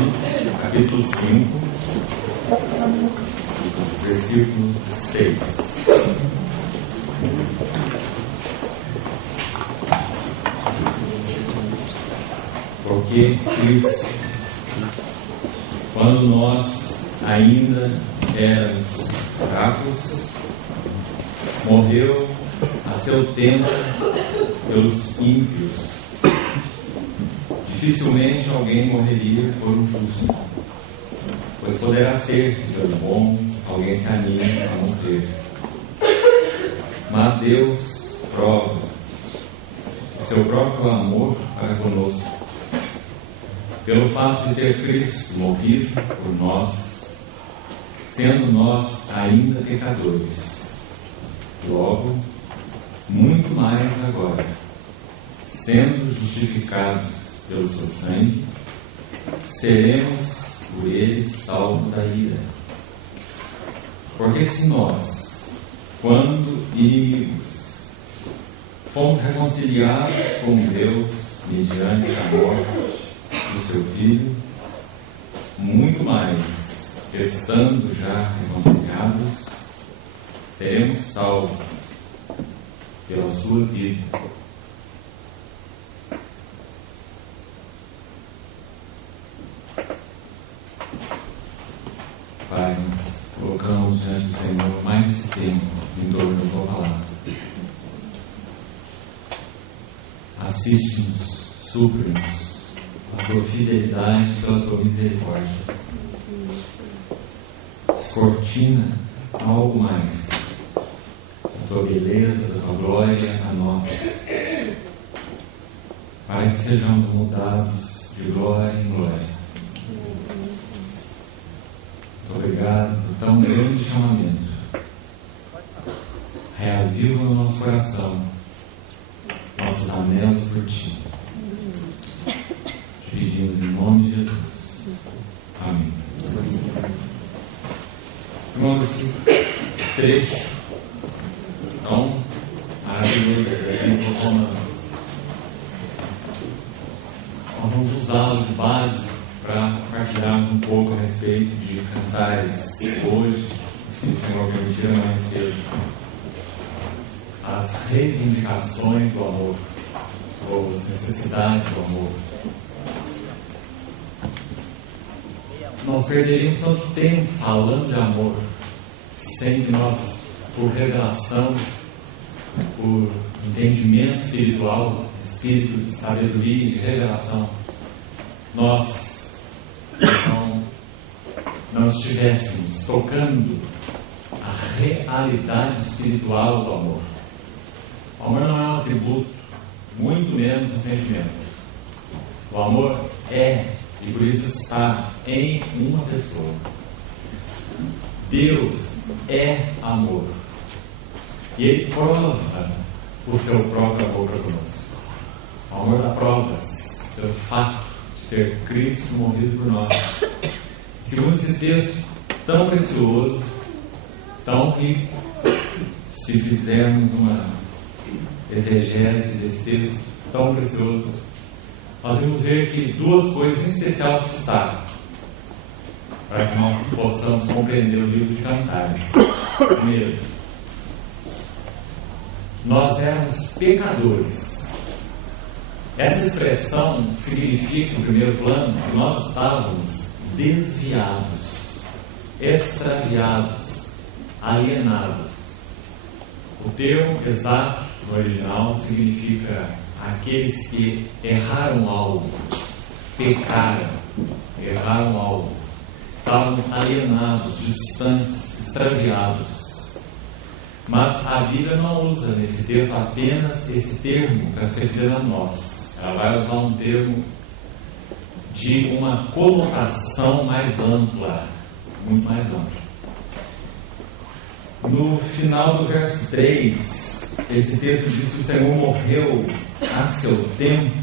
Romanos, capítulo 5, versículo 6. Porque Cristo, quando nós ainda éramos fracos, morreu a seu tempo pelos ímpios. Dificilmente alguém morreria por um justo, pois poderá ser que pelo bom alguém se anime a morrer. Mas Deus prova o seu próprio amor para conosco, pelo fato de ter Cristo morrido por nós, sendo nós ainda pecadores. Logo, muito mais agora, sendo justificados pelo seu sangue, seremos por ele salvos da ira. Porque se nós, quando inimigos, fomos reconciliados com Deus mediante a morte do seu Filho, muito mais, estando já reconciliados, seremos salvos pela sua vida. Pai, nós colocamos diante do Senhor mais esse tempo em torno da tua palavra. Assiste-nos, supre-nos a tua fidelidade pela tua misericórdia. Descortina algo mais da tua beleza, da tua glória a nós, para que sejamos mudados de glória em glória. Muito obrigado por tão grande chamamento. Reaviva no nosso coração nossos anelos por ti. Te pedimos em nome de Jesus. Amém. Irmãos, esse trecho tão maravilhoso da Epístola Romanos, nós vamos usá-lo de base para compartilharmos um pouco a respeito de cantares hoje, se o Senhor permitir, mais cedo, as reivindicações do amor, ou as necessidades do amor. Nós perderíamos tanto tempo falando de amor, sem que nós, por revelação, por entendimento espiritual, espírito de sabedoria e de revelação, nós não estivéssemos tocando a realidade espiritual do amor. O amor não é um atributo, muito menos um sentimento. O amor é, e por isso está em uma pessoa. Deus é amor. E Ele prova o seu próprio amor para conosco. O amor dá provas pelo fato de ter Cristo morrido por nós. Segundo esse texto tão precioso, tão rico, se fizermos uma exegese desse texto tão precioso, nós vamos ver que duas coisas em especial se destacam para que nós possamos compreender o livro de Cantares. Primeiro, nós éramos pecadores. Essa expressão significa, no primeiro plano, que nós estávamos desviados, extraviados, alienados. O termo exato no original significa aqueles que erraram algo, pecaram, erraram algo. Estávamos alienados, distantes, extraviados. Mas a Bíblia não usa nesse texto apenas esse termo para se referir a nós. Ela vai usar um termo de uma conotação mais ampla, muito mais ampla. No final do verso 3, esse texto diz que o Senhor morreu a seu tempo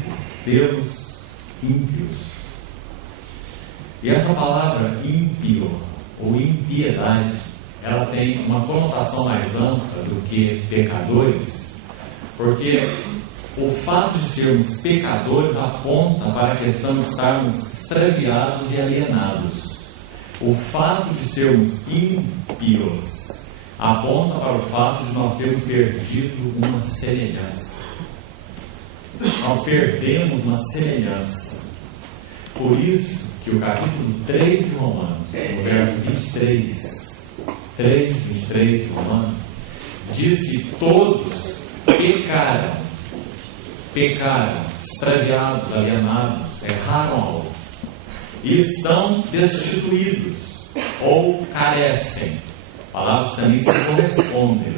pelos ímpios. E essa palavra ímpio ou impiedade, ela tem uma conotação mais ampla do que pecadores, porque O fato de sermos pecadores aponta para a questão de estarmos extraviados e alienados. O fato de sermos ímpios aponta para o fato de nós termos perdido uma semelhança. Nós perdemos uma semelhança. Por isso que o capítulo 3 de Romanos, no verso 23, 23 de Romanos, diz que todos pecaram, extraviados, alienados, erraram algo, e estão destituídos, ou carecem. Palavras que também se correspondem.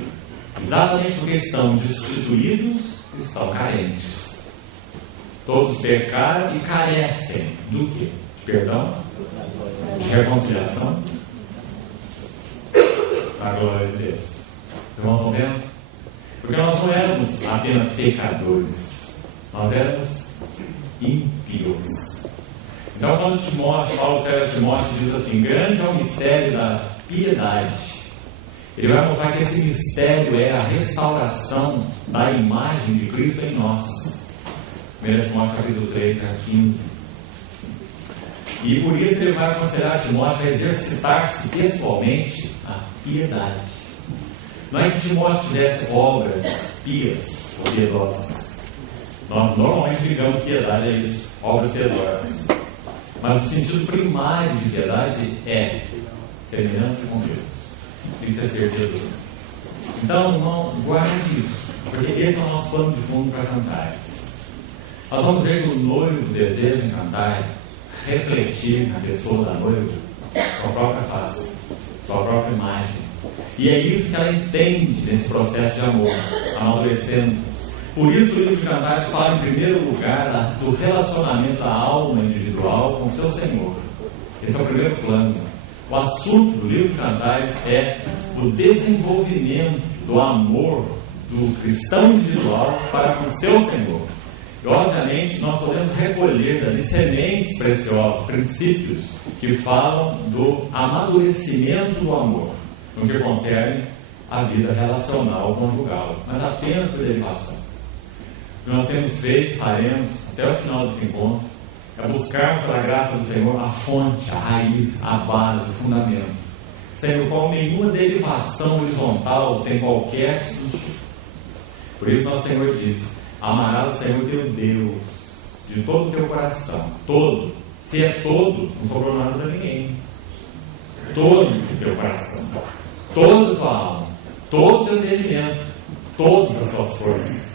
Exatamente porque estão destituídos, estão carentes. Todos pecaram e carecem do quê? De perdão? De reconciliação? A glória de Deus. Vocês estão vendo? Porque nós não éramos apenas pecadores, nós éramos ímpios. Então, quando Timóteo, Paulo escreve a Timóteo, diz assim: grande é o mistério da piedade. Ele vai mostrar que esse mistério é a restauração da imagem de Cristo em nós. 1 Timóteo capítulo 3, verso 15. E por isso ele vai aconselhar Timóteo a exercitar-se pessoalmente a piedade. Não é que Timóteo tivesse obras pias ou piedosas. Nós normalmente ligamos piedade a isso, obras piedosas. Mas o sentido primário de piedade é semelhança com Deus. Isso é ser piedoso. Então, não guarde isso, porque esse é o nosso plano de fundo para Cantares. Nós vamos ver que o noivo deseja em Cantares refletir na pessoa da noiva sua própria face, sua própria imagem. E é isso que ela entende nesse processo de amor, amadurecendo. Por isso o livro de Cantares fala em primeiro lugar do relacionamento da alma individual com o seu Senhor. Esse é o primeiro plano. O assunto do livro de Cantares é o desenvolvimento do amor do cristão individual para com o seu Senhor. E obviamente nós podemos recolher dali sementes preciosas, princípios que falam do amadurecimento do amor no que concerne a vida relacional conjugal, mas apenas por derivação. O que nós temos feito, faremos até o final desse encontro, é buscarmos pela graça do Senhor a fonte, a raiz, a base, o fundamento, sem o qual nenhuma derivação horizontal tem qualquer sentido. Por isso nosso Senhor disse: amarás o Senhor teu Deus de todo o teu coração, todo. Se é todo, não sobrou nada para ninguém. Todo o teu coração, toda a tua alma, todo o teu entendimento, todas as tuas forças.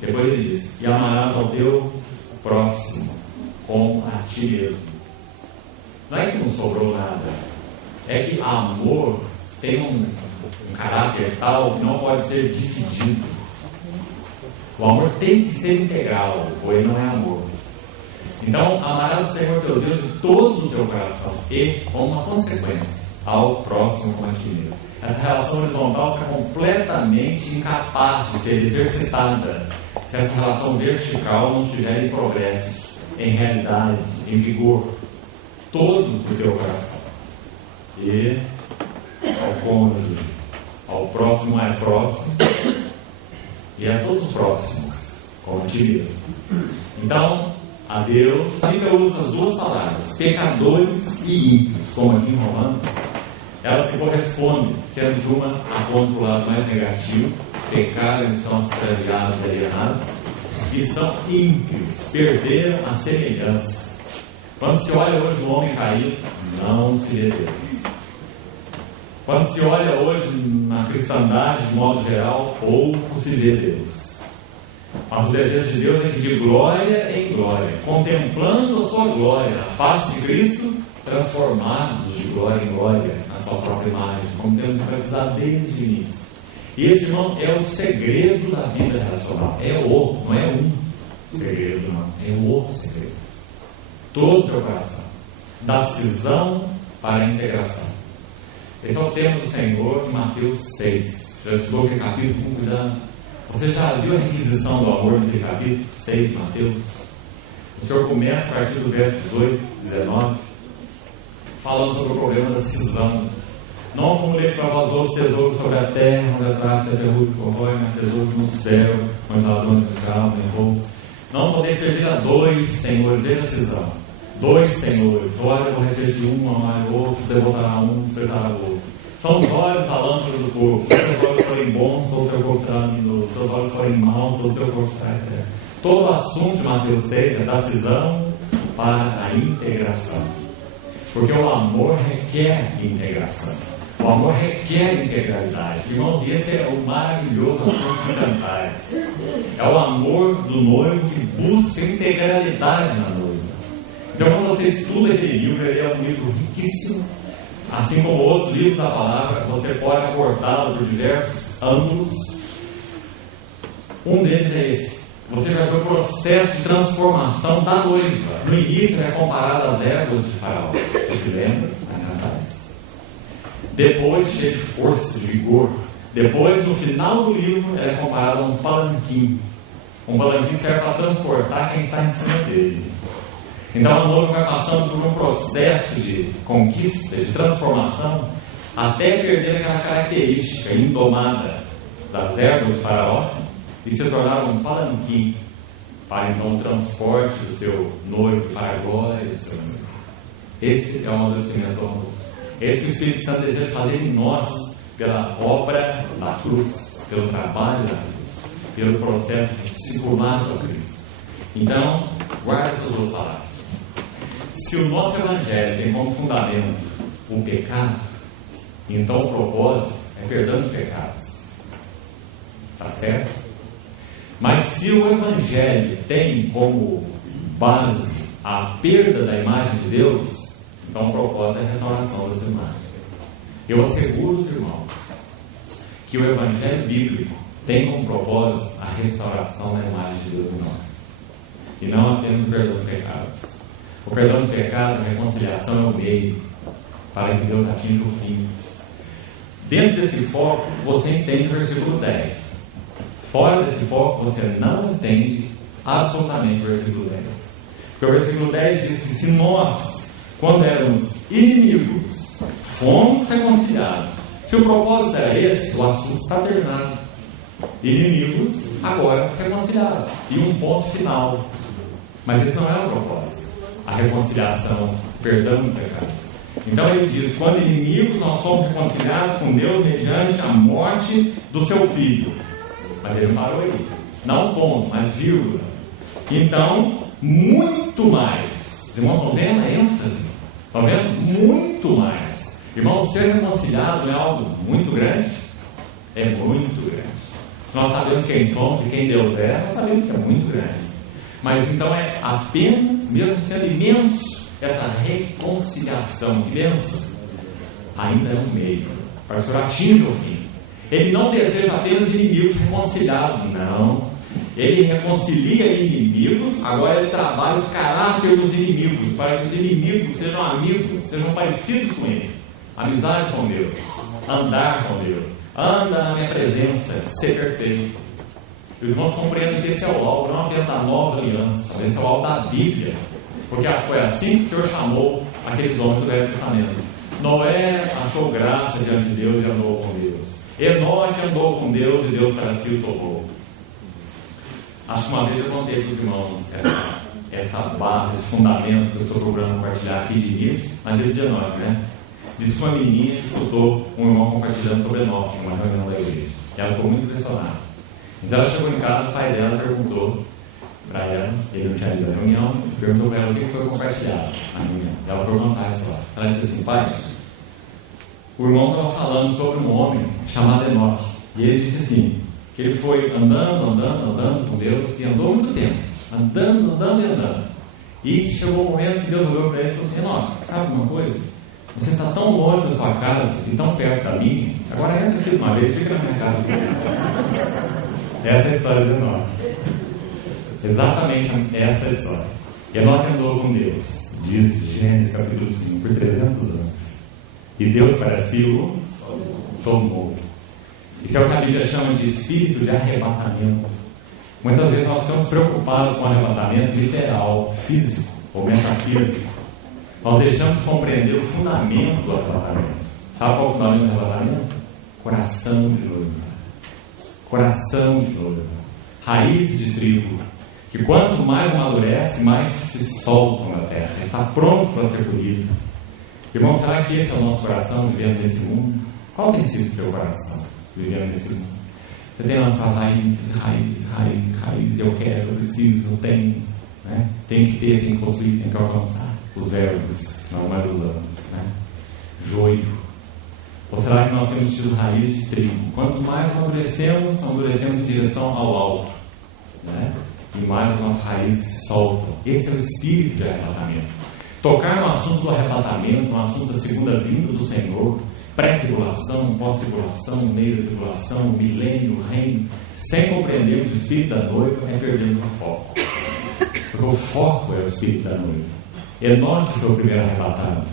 Depois ele diz: e amarás ao teu próximo como a ti mesmo. Não é que não sobrou nada, é que amor tem um caráter tal que não pode ser dividido. O amor tem que ser integral, ou ele não é amor. Então, amarás o Senhor teu Deus de todo o teu coração e, como uma consequência, ao próximo como a ti mesmo. Essa relação horizontal está completamente incapaz de ser exercitada se essa relação vertical não estiver em progresso, em realidade, em vigor, todo o teu coração. E ao cônjuge, ao próximo mais próximo, e a todos os próximos, como a ti mesmo. Então, a Deus, a Bíblia usa as duas palavras, pecadores e ímpios, como aqui em Romanos. Elas se correspondem, sendo que uma aponta para o lado mais negativo, pecaram, estão extraviados e alienados, e são ímpios, perderam a semelhança. Quando se olha hoje o homem caído, não se vê Deus. Quando se olha hoje na cristandade, de modo geral, pouco se vê Deus. Mas o desejo de Deus é que de glória em glória, contemplando a sua glória, a face de Cristo, transformados de glória em glória na sua própria imagem, como temos enfatizado desde o início. E esse, irmão, é o segredo da vida relacional. Não é um segredo, não. É o segredo. Todo o teu coração. Da cisão para a integração. Esse é o tema do Senhor em Mateus 6. Já estudou aquele capítulo com cuidado? Você já viu a requisição do amor naquele capítulo 6 de Mateus? O Senhor começa a partir do verso 18, 19, falando sobre o problema da cisão. Não acumuleis para vós outros tesouros sobre a terra, onde a traça e a ferrugem corrói, mas tesouros no céu, onde ladrões escavam e roubam. Não podeis servir a dois senhores, veja a cisão. Dois senhores, olha, aborrecer de um, amar o outro, você botará um, desprezará o outro. São os olhos a lâmpada do corpo. Se os teus olhos forem bons, todo o teu corpo será luminoso. Se os teus olhos forem maus, todo o teu corpo será estéril. Todo o assunto de Mateus 6 é da cisão para a integração. Porque o amor requer integração. O amor requer integralidade. Irmãos, e esse é o maravilhoso assunto de Cantares. É o amor do noivo que busca integralidade na noiva. Então, quando você estuda aquele livro, ele é um livro riquíssimo. Assim como outros livros da palavra, você pode abordá-lo por diversos ângulos. Um deles é esse. Você vai ver o processo de transformação da noiva. No início é comparado às éguas de Faraó. Você se lembra? Depois, cheio de força, de vigor. Depois, no final do livro, é comparado a um palanquim. Um palanquim serve para transportar quem está em cima dele. Então a noiva vai passando por um processo de conquista, de transformação, até perder aquela característica indomada das éguas de Faraó e se tornar um palanquim para então o transporte do seu noivo para a glória do seu noivo. Esse é o amadurecimento do amor. Esse que o Espírito Santo deseja fazer em nós pela obra da cruz, pelo trabalho da cruz, pelo processo de discipulado a Cristo. Então, guarda essas duas palavras. Se o nosso Evangelho tem como fundamento o pecado, então o propósito é perdão de pecados. Está certo? Mas se o Evangelho tem como base a perda da imagem de Deus, então o propósito é a restauração dessa imagem. Eu asseguro os irmãos que o Evangelho bíblico tem como propósito a restauração da imagem de Deus em nós. E não apenas o perdão de pecados. O perdão de pecados, a reconciliação é o meio para que Deus atinja o fim. Dentro desse foco, você entende o versículo 10. Fora desse foco, você não entende absolutamente o versículo 10. Porque o versículo 10 diz que se nós, quando éramos inimigos, fomos reconciliados. Se o propósito era esse, o assunto está terminado. Inimigos, agora reconciliados. E um ponto final. Mas esse não é o propósito. A reconciliação, o perdão dos pecados. Então ele diz, quando inimigos nós somos reconciliados com Deus mediante a morte do seu Filho. Mas ele não parou aí. Não ponto, mas vírgula. Então, muito mais. Os irmãos estão vendo a ênfase? Estão vendo? Muito mais. Irmãos, ser reconciliado não é algo muito grande? É muito grande. Se nós sabemos quem somos e quem Deus é, nós sabemos que é muito grande. Mas então é apenas, mesmo sendo imenso, essa reconciliação, que bênção, ainda é um meio, para que o Senhor atinja o fim. Ele não deseja apenas inimigos reconciliados, não. Ele reconcilia inimigos, agora ele trabalha o caráter dos inimigos, para que os inimigos sejam amigos, sejam parecidos com ele. Amizade com Deus, andar com Deus, anda na minha presença, ser perfeito. Os irmãos compreendem que esse é o alvo, não apenas da nova aliança, esse é o alvo da Bíblia. Porque foi assim que o Senhor chamou aqueles homens do Velho Testamento. Noé achou graça diante de Deus e andou com Deus. Enoque andou com Deus e Deus para si o tomou. Acho que uma vez eu contei para os irmãos essa base, esse fundamento que eu estou procurando compartilhar aqui de início, mas desde Enoque, né? Diz que uma menininha escutou um irmão compartilhando sobre Enoque em uma reunião da igreja. E ela ficou muito impressionada. Então ela chegou em casa, o pai dela perguntou para ela, ele não tinha ido à reunião, perguntou para ela o que foi compartilhado na reunião. E ela foi contar a história. Ela disse assim, pai, o irmão estava falando sobre um homem chamado Enoque. E ele disse assim, que ele foi andando com Deus, e andou muito tempo. Andando. E chegou o momento que Deus olhou para ele e falou assim, Enoque, sabe uma coisa? Você está tão longe da sua casa e tão perto da minha, agora entra aqui de uma vez, fica na minha casa. Essa é a história de Enoque. Exatamente essa é a história. Enoque andou com Deus, diz Gênesis capítulo 5, por 300 anos. E Deus para si o tomou. Isso é o que a Bíblia chama de espírito de arrebatamento. Muitas vezes nós ficamos preocupados com o arrebatamento literal, físico ou metafísico. Nós deixamos de compreender o fundamento do arrebatamento. Sabe qual é o fundamento do arrebatamento? Coração de noiva. Coração de noiva. Raízes de trigo. Que quanto mais amadurece, mais se soltam na terra. Está pronto para ser colhido. Irmão, será que esse é o nosso coração vivendo nesse mundo? Qual tem sido o seu coração vivendo nesse mundo? Você tem lançado raízes. Eu quero, eu preciso, eu tenho. Né? Tem que ter, tem que possuir, tem que alcançar. Os verbos, não mais os anos. Né? Joio. Ou será que nós temos tido raiz de trigo? Quanto mais amadurecemos em direção ao alto. Né? E mais as nossas raízes se soltam. Esse é o espírito de arrebatamento. Tocar no assunto do arrebatamento, no assunto da segunda vinda do Senhor, pré-tribulação, pós-tribulação, meio da tribulação, milênio, reino, sem compreendermos o espírito da noiva, é perdermos o foco. Porque o foco é o espírito da noiva. Enoque foi o primeiro arrebatado.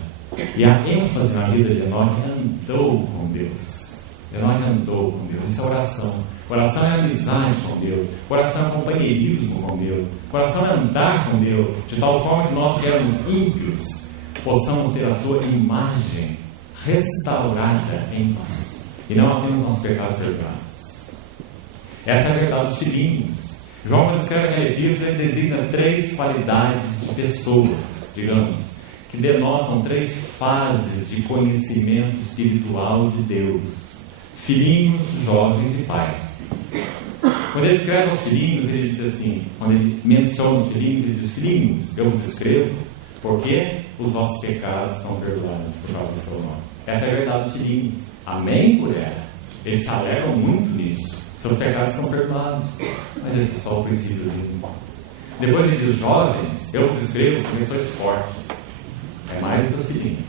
E a ênfase na vida de Enoque andou com Deus. Enoque andou com Deus. Isso é oração. Oração é amizade com Deus. Oração é companheirismo com Deus. Oração é andar com Deus. De tal forma que nós que éramos ímpios possamos ter a sua imagem restaurada em nós. E não apenas nossos pecados perdoados. Essa é a verdade dos filhinhos. João, quando escreve aquela epístola, ele designa 3 qualidades de pessoas, digamos, que denotam 3 fases de conhecimento espiritual de Deus: filhinhos, jovens e pais. Quando ele escreve aos filhinhos, ele diz assim, quando ele menciona os filhinhos, ele diz: filhinhos, eu vos escrevo porque os vossos pecados estão perdoados por causa do seu nome. Essa é a verdade dos filhinhos. Amém por ela. Eles se alegram muito nisso. Seus pecados são perdoados. Mas esse é só o princípio. Depois ele diz: jovens, eu vos escrevo porque sois fortes. É mais do que os filhinhos.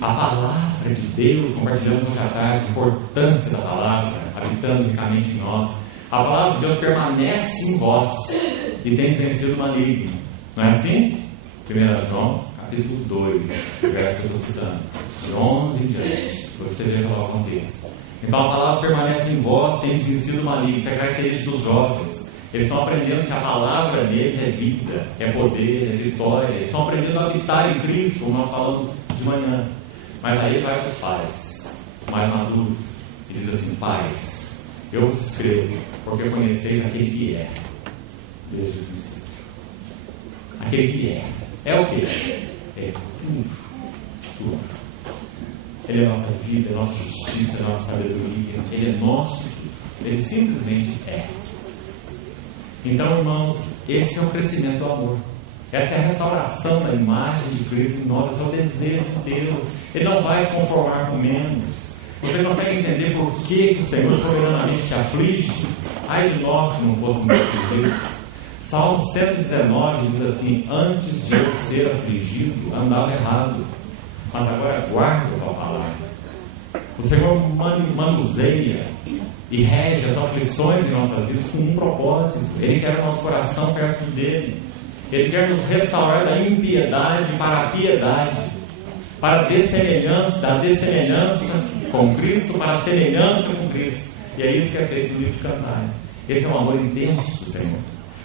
A palavra de Deus, compartilhamos no catálogo, a importância da palavra, habitando ricamente em nós. A palavra de Deus permanece em vós e tem vencido o maligno. Não é assim? 1 João, capítulo 2, verso que eu estou citando. De 11 em diante. Você veja lá o contexto. Então a palavra permanece em vós, tem vencido o maligno. Isso é característica dos jovens. Eles estão aprendendo que a palavra deles é vida, é poder, é vitória. Eles estão aprendendo a habitar em Cristo, como nós falamos de manhã. Mas aí vai para os pais, os mais maduros, e diz assim: pais, eu vos escrevo, porque conheceis aquele que é, desde o princípio. Aquele que é. É o que? É tudo. Tudo. Ele é a nossa vida, é a nossa justiça, é a nossa sabedoria. Ele é nosso. Ele simplesmente é. Então, irmãos, esse é o crescimento do amor. Essa é a restauração da imagem de Cristo em nós. Esse é o desejo de Deus. Ele não vai se conformar com menos. Você consegue entender por que o Senhor soberanamente te aflige? Ai de nós se não fôssemos afligidos. Salmo 119 diz assim: antes de eu ser afligido, andava errado, mas agora guardo a tua palavra. O Senhor manuseia e rege as aflições de nossas vidas com um propósito. Ele quer o nosso coração perto dele. Ele quer nos restaurar da impiedade para a piedade, para a dessemelhança, da dessemelhança com Cristo para a semelhança com Cristo. E é isso que é feito no livro de Cantares. Esse é um amor intenso do Senhor.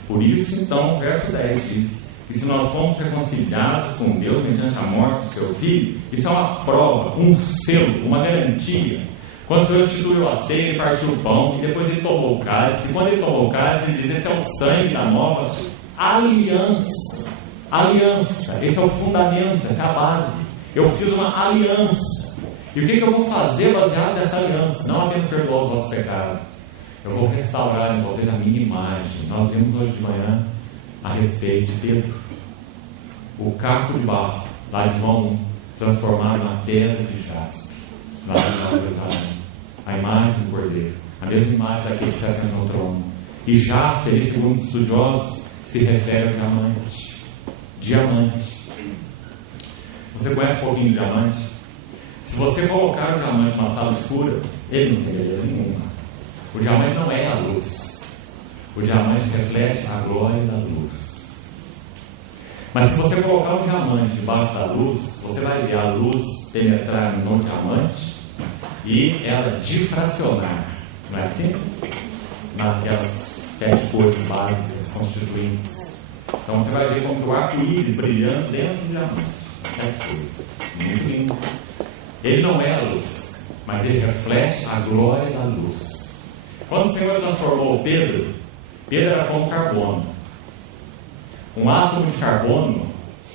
Por isso, então, o verso 10 diz que se nós fomos reconciliados com Deus mediante a morte do seu Filho, isso é uma prova, um selo, uma garantia. Quando o Senhor instituiu a ceia, ele partiu o pão e depois ele tomou o cálice. E quando ele tomou o cálice, ele diz: esse é o sangue da nova aliança. Aliança, esse é o fundamento, essa é a base. Eu fiz uma aliança. E o que eu vou fazer baseado nessa aliança? Não apenas perdoar os vossos pecados, eu vou restaurar em vocês a minha imagem. Nós vimos hoje de manhã a respeito de Pedro, o caco de barro, lá de João 1, transformado na pedra de jaspe, lá de Jerusalém, a imagem do Cordeiro, a mesma imagem daquele que se assentou no trono. E jaspe, ali, segundo os estudiosos, se refere ao diamante. Diamante. Você conhece um pouquinho de diamante? Se você colocar o diamante numa sala escura, ele não tem beleza nenhuma. O diamante não é a luz. O diamante reflete a glória da luz. Mas se você colocar o diamante debaixo da luz, você vai ver a luz penetrar no diamante e ela difracionar. Não é assim? Naquelas 7 cores básicas constituintes. Então você vai ver como que o arco-íris brilhando dentro do diamante. 7 cores. Muito lindo. Ele não é a luz, mas ele reflete a glória da luz. Quando o Senhor transformou Pedro, Pedro era como carbono. Um átomo de carbono,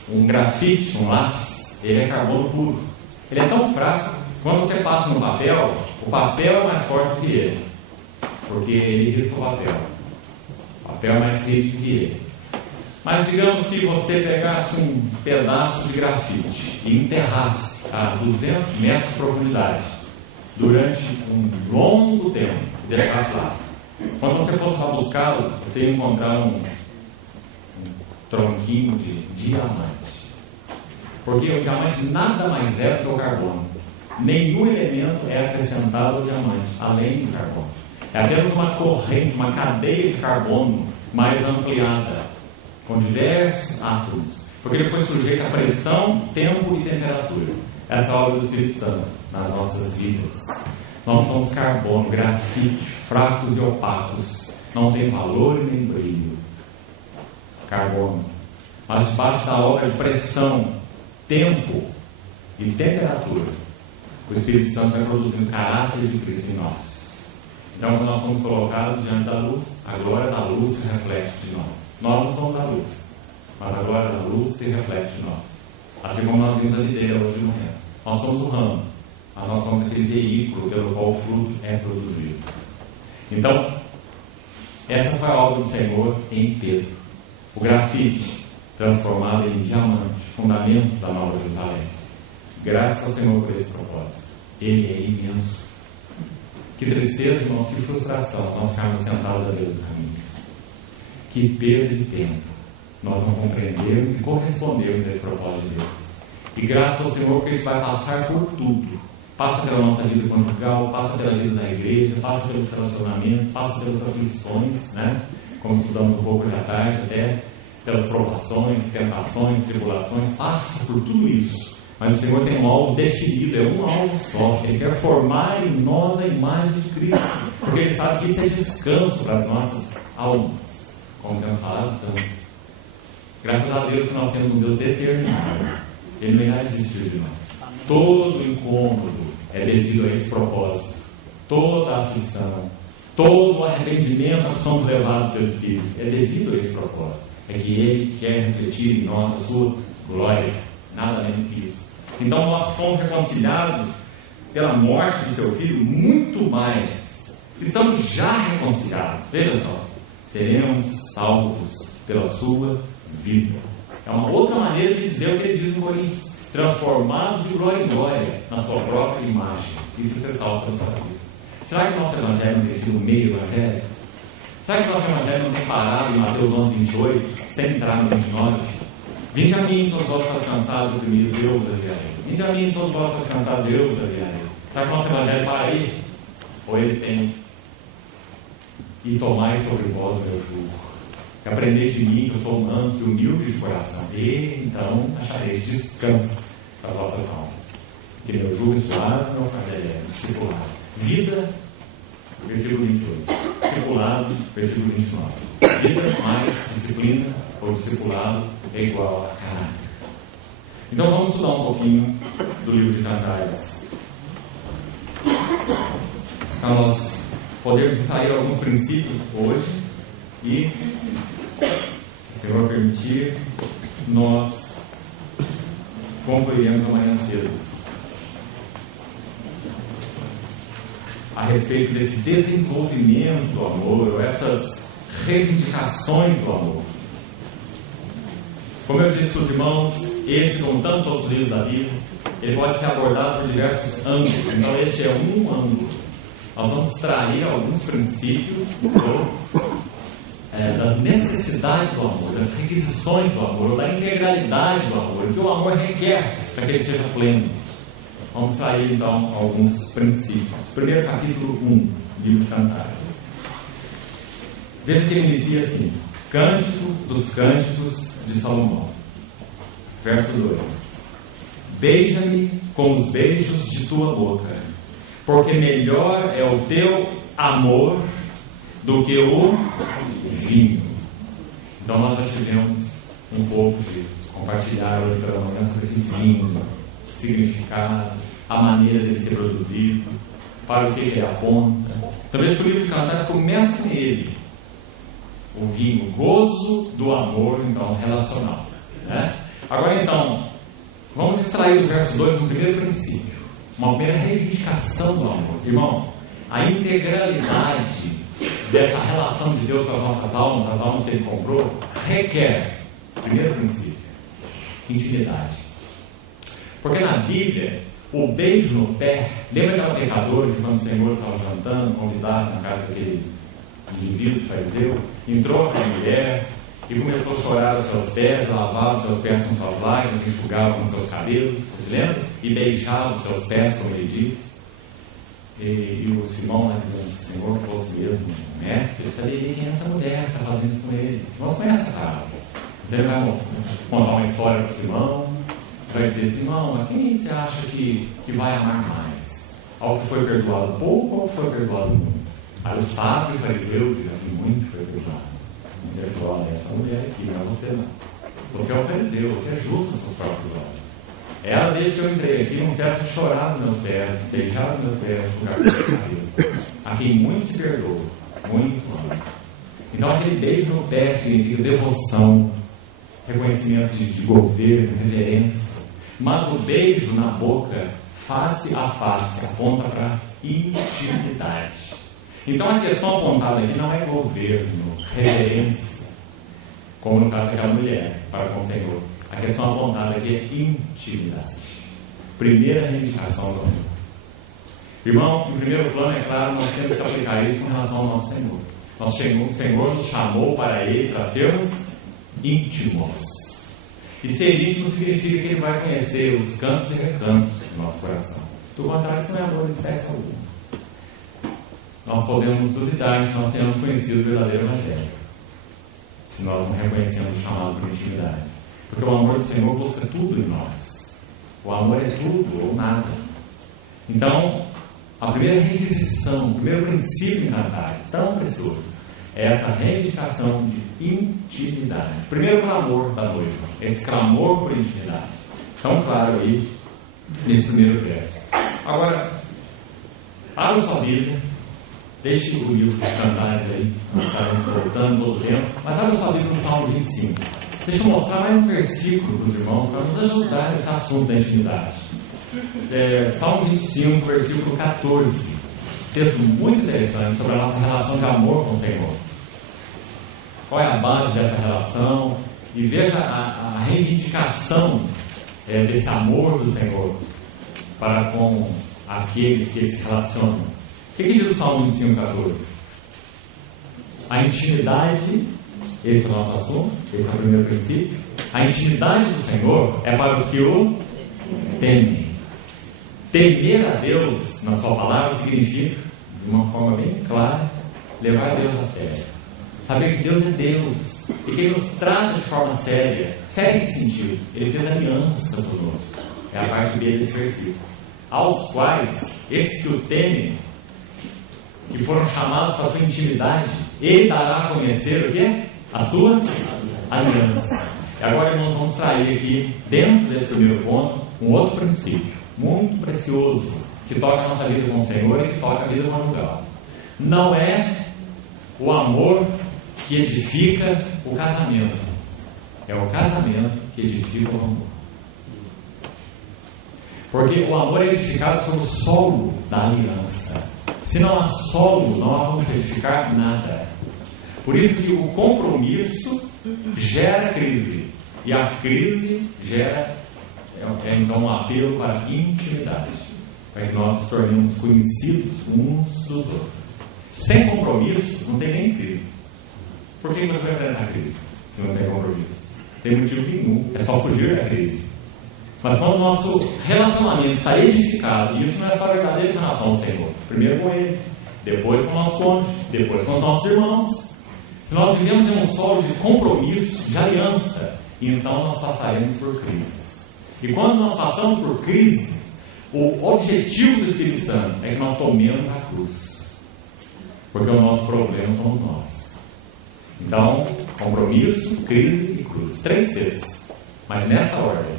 um grafite, um lápis, ele é carbono puro. Ele é tão fraco, quando você passa no papel, o papel é mais forte que ele, porque ele risca o papel. O papel é mais rígido que ele. Mas digamos que você pegasse um pedaço de grafite e enterrasse a 200 metros de profundidade durante um longo tempo e deixasse lá. Quando você fosse lá buscá-lo, você ia encontrar um tronquinho de diamante. Porque o diamante nada mais é do que o carbono. Nenhum elemento é acrescentado ao diamante, além do carbono. É apenas uma corrente, uma cadeia de carbono mais ampliada, com diversos átomos, porque ele foi sujeito a pressão, tempo e temperatura. Essa é a obra do Espírito Santo nas nossas vidas. Nós somos carbono, grafite, fracos e opacos, não tem valor e nem brilho. Carbono. Mas debaixo da obra de pressão, tempo e temperatura, o Espírito Santo vai produzindo o caráter de Cristo em nós. Então, quando nós somos colocados diante da luz, a glória da luz se reflete de nós. Nós não somos a luz, mas a glória da luz se reflete de nós. Assim como nós vimos a videira hoje no reino. Nós somos o ramo, mas nós somos aquele veículo pelo qual o fruto é produzido. Então, essa foi a obra do Senhor em Pedro. O grafite transformado em diamante, fundamento da Nova Jerusalém. Graças ao Senhor por esse propósito. Ele é imenso. Que tristeza, irmãos, que frustração nós ficarmos sentados à beira do caminho. Que perda de tempo nós não compreendemos e correspondemos a esse propósito de Deus. E graças ao Senhor, porque isso vai passar por tudo. Passa pela nossa vida conjugal, passa pela vida na igreja, passa pelos relacionamentos, passa pelas aflições, né? Como estudamos um pouco hoje à tarde, até pelas provações, tentações, tribulações, passa por tudo isso. Mas o Senhor tem um alvo definido, é um alvo só. Ele quer formar em nós a imagem de Cristo, porque Ele sabe que isso é descanso para as nossas almas, como temos falado tanto. Graças a Deus que nós temos um Deus determinado. Ele não irá desistir de nós. Todo incômodo é devido a esse propósito. Toda aflição, todo o arrependimento a que somos levados pelo Espírito é devido a esse propósito. É que Ele quer refletir em nós a sua glória. Nada menos que isso. Então nós fomos reconciliados pela morte de seu Filho muito mais. Estamos já reconciliados. Veja só. Seremos salvos pela sua vida. É uma outra maneira de dizer o que ele diz em Coríntios. Transformados de glória em glória na sua própria imagem. Isso é ser salvo pela sua vida. Será que o nosso evangelho não tem sido meio evangelho? Será que o nosso evangelho não tem parado em Mateus 11:28, sem entrar no 29? Vinde a mim, todos vós estáis cansados e oprimidos, eu vos aliviarei. Vinde a mim, todos vós estáis cansados, eu vos aliviarei. Será que o nosso evangelho para aí? Ou ele tem? E tomai sobre vós o meu jugo. E aprendei de mim, que eu sou manso e humilde de coração. E então achareis descanso para as vossas almas. Que meu jugo é suave, meu fardo é leve. Discipulado. Vida, versículo 28. Discipulado, versículo 29. Vida mais disciplina ou discipulado é igual a caráter. Então vamos estudar um pouquinho do livro de Cantares. Então nós podemos extrair alguns princípios hoje e, se o Senhor permitir, nós concluiremos amanhã cedo a respeito desse desenvolvimento do amor, ou essas reivindicações do amor. Como eu disse para os irmãos, esse, como tantos outros livros da Bíblia, ele pode ser abordado por diversos ângulos. Então este é um ângulo. Nós vamos extrair alguns princípios das necessidades do amor, das requisições do amor, da integralidade do amor, o que o amor requer para que ele seja pleno. Vamos extrair então alguns princípios. Primeiro capítulo 1, livro de Cantares. Veja que ele inicia assim: Cântico dos Cânticos de Salomão. Verso 2: Beija-me com os beijos de tua boca, porque melhor é o teu amor do que o vinho. Então nós já tivemos um pouco de compartilhar hoje pela manhã sobre esse vinho, significado, a maneira dele ser produzido, para o que ele aponta. Então veja que o livro de Cantares começa com ele, o gozo do amor, então, relacional. Né? Agora, então, vamos extrair do verso 2 um primeiro princípio, uma primeira reivindicação do amor. Irmão, a integralidade dessa relação de Deus com as nossas almas, as almas que Ele comprou, requer, primeiro princípio, intimidade. Porque na Bíblia, o beijo no pé, lembra aquela pecadora que quando o Senhor estava jantando, convidado na casa daquele indivíduo fariseu, entrou aquela mulher e começou a chorar os seus pés, lavava os seus pés com suas lágrimas, enxugava com seus cabelos, você se lembra? E beijava os seus pés, como ele disse. E o Simão lá dizendo, se o Senhor fosse mesmo mestre, eu saberia quem é essa mulher que está fazendo isso com ele. O Simão conhece a cara. Então ele vai contar uma história para o Simão, vai dizer, Simão, a quem você acha que vai amar mais? Ao que foi perdoado pouco ou ao que foi perdoado muito? Aí o sábio fariseu diz, que muito foi perdoado. Ele falou, olha, essa mulher aqui, não é você não. Você é o fariseu, você é justo nos seus próprios olhos. Ela, desde que eu entrei aqui, não cessa de chorar nos meus pés, de beijar os meus pés, jogar com o meu cabelo. A quem muito se perdoa, muito ama. Então aquele beijo no pé significa devoção, reconhecimento de governo, reverência. Mas o beijo na boca, face a face, aponta para intimidade. Então a questão apontada aqui não é governo, reverência, como no caso daquela mulher, para com o Senhor. A questão apontada aqui é intimidade. Primeira reivindicação do amor. Irmão, em primeiro plano, é claro, nós temos que aplicar isso com relação ao nosso Senhor. O Senhor nos chamou para Ele, para sermos íntimos. E ser íntimo significa que Ele vai conhecer os cantos e recantos do nosso coração. Do contrário, isso não é amor de espécie alguma. Nós podemos duvidar se nós temos conhecido o verdadeiro Evangelho, se nós não reconhecemos o chamado por intimidade. Porque o amor do Senhor busca tudo em nós. O amor é tudo ou nada. Então, a primeira requisição, o primeiro princípio em Cantares, tão precioso, é essa reivindicação de intimidade. Primeiro clamor da noiva, esse clamor por intimidade. Tão claro aí, nesse primeiro verso. Agora, abra sua Bíblia, deixe o livro de Cantares aí, nós estaremos voltando todo o tempo, mas abra sua Bíblia no Salmo 25. Deixa eu mostrar mais um versículo para os irmãos, para nos ajudar nesse assunto da intimidade. Salmo 25, versículo 14. Texto muito interessante sobre a nossa relação de amor com o Senhor. Qual é a base dessa relação? E veja a reivindicação desse amor do Senhor para com aqueles que se relacionam. O que diz o Salmo 25, 14? A intimidade, esse é o nosso assunto, esse é o primeiro princípio. A intimidade do Senhor é para os que o temem. Temer a Deus, na sua palavra, significa, de uma forma bem clara, levar a Deus a sério. Saber que Deus é Deus e que Ele nos trata de forma séria. Séria em que sentido? Ele fez aliança conosco. É a parte B desse versículo. Aos quais, esses que o temem, que foram chamados para a sua intimidade, Ele dará a conhecer o quê? A sua aliança. E agora nós vamos trair aqui, dentro desse primeiro ponto, um outro princípio muito precioso, que toca a nossa vida com o Senhor e que toca a vida conjugal. Não é o amor que edifica o casamento, é o casamento que edifica o amor. Porque o amor é edificado sobre o solo da aliança. Se não há solo, não vamos edificar nada. Por isso que o compromisso gera crise, e a crise gera então um apelo para a intimidade, para que nós nos tornemos conhecidos uns dos outros. Sem compromisso não tem nem crise. Por que você vai enfrentar a crise se não tem compromisso? Tem motivo nenhum, é só fugir da crise. Mas quando o nosso relacionamento está edificado, e isso não é só verdadeiro em relação ao Senhor, primeiro com Ele, depois com o nosso cônjuge, depois com os nossos irmãos. Se nós vivemos em um solo de compromisso, de aliança, então nós passaremos por crises. E quando nós passamos por crises, o objetivo do Espírito Santo é que nós tomemos a cruz. Porque o nosso problema somos nós. Então, compromisso, crise e cruz. 3 Cs. Mas nessa ordem.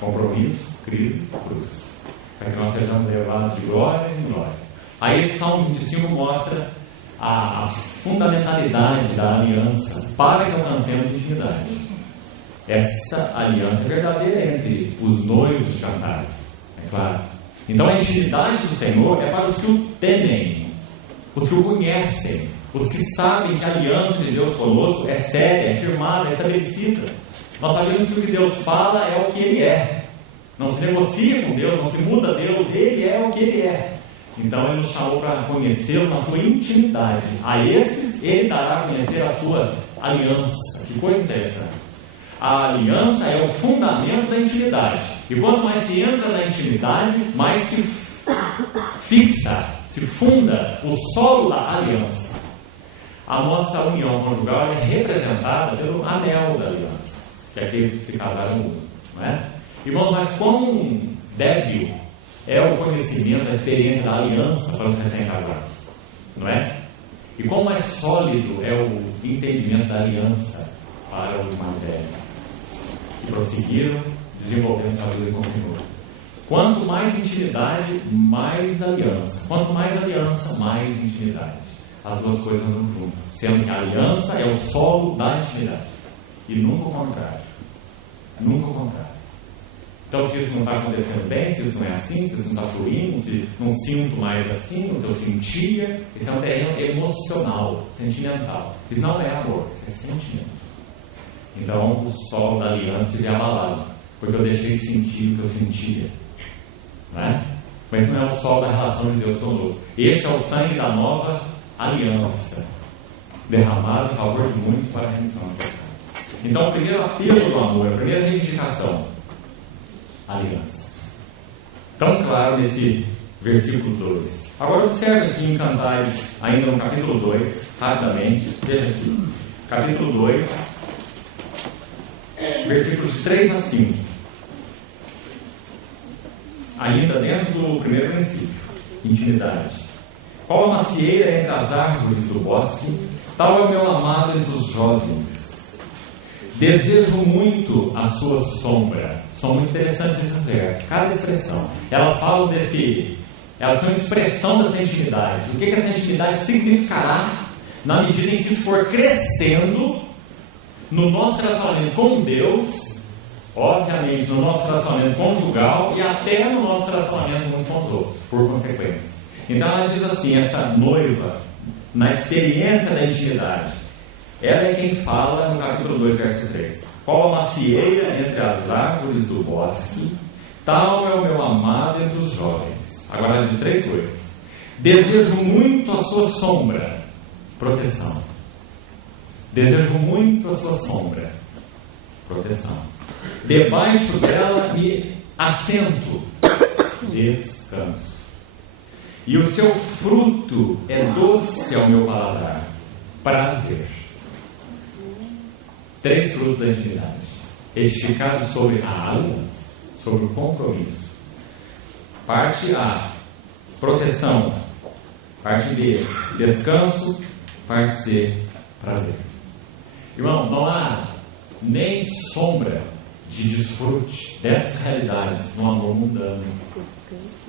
Compromisso, Cristo, cruz. Para que nós sejamos levados de glória em glória. Aí Salmo 25 mostra a fundamentalidade da aliança para que alcancemos intimidade. Essa aliança é verdadeira entre os noivos de Cantares, é claro. Então a intimidade do Senhor é para os que o temem, os que o conhecem, os que sabem que a aliança de Deus conosco é séria, é firmada, é estabelecida. Nós sabemos que o que Deus fala é o que Ele é. Não se negocia com Deus, não se muda a Deus, Ele é o que Ele é. Então Ele nos chamou para conhecê-lo na sua intimidade. A esses Ele dará a conhecer a sua aliança. Que coisa interessante. A aliança é o fundamento da intimidade. E quanto mais se entra na intimidade, mais se fixa, se funda o solo da aliança. A nossa união conjugal é representada pelo anel da aliança, que aqueles que se casaram usam, não é? Irmãos, mas quão débil é o conhecimento, a experiência da aliança para os recém-casados, não é? E quão mais sólido é o entendimento da aliança para os mais velhos, que prosseguiram desenvolvendo sua vida com o Senhor. Quanto mais intimidade, mais aliança. Quanto mais aliança, mais intimidade. As duas coisas andam juntas, sendo que a aliança é o solo da intimidade e nunca o contrário. Nunca o contrário. Então, se isso não está acontecendo bem, se isso não é assim, se isso não está fluindo, se não sinto mais assim, o que eu sentia, isso é um terreno emocional, sentimental. Isso não é amor, isso é sentimento. Então, o solo da aliança se vê abalado, porque eu deixei de sentir o que eu sentia, não é? Mas não é o solo da relação de Deus conosco. Este é o sangue da nova aliança, derramado em favor de muitos para a remissão do pecado. Então, o primeiro apelo do amor, a primeira reivindicação, aliança. Tão claro nesse versículo 2. Agora observe aqui em Cantares, ainda no capítulo 2, rapidamente, veja aqui, capítulo 2, versículos 3 a 5. Ainda dentro do primeiro princípio, intimidade. Qual a macieira entre as árvores do bosque, tal é o meu amado entre os jovens. Desejo muito a sua sombra. São muito interessantes esses versos. Cada expressão. Elas falam elas são expressão dessa intimidade. O que essa intimidade significará na medida em que for crescendo no nosso relacionamento com Deus, obviamente no nosso relacionamento conjugal e até no nosso relacionamento uns com os outros, por consequência. Então ela diz assim, essa noiva, na experiência da intimidade, ela é quem fala no capítulo 2, verso 3. Qual a macieira entre as árvores do bosque, tal é o meu amado entre os jovens. Agora ela diz 3 coisas. Desejo muito a sua sombra, proteção. Desejo muito a sua sombra, proteção. Debaixo dela me assento, descanso. E o seu fruto é doce ao meu paladar, prazer. 3 frutos da intimidade, edificados sobre a aliança, sobre o compromisso. Parte A, proteção. Parte B, descanso. Parte C, prazer. Irmão, não há nem sombra de desfrute dessas realidades no amor mundano.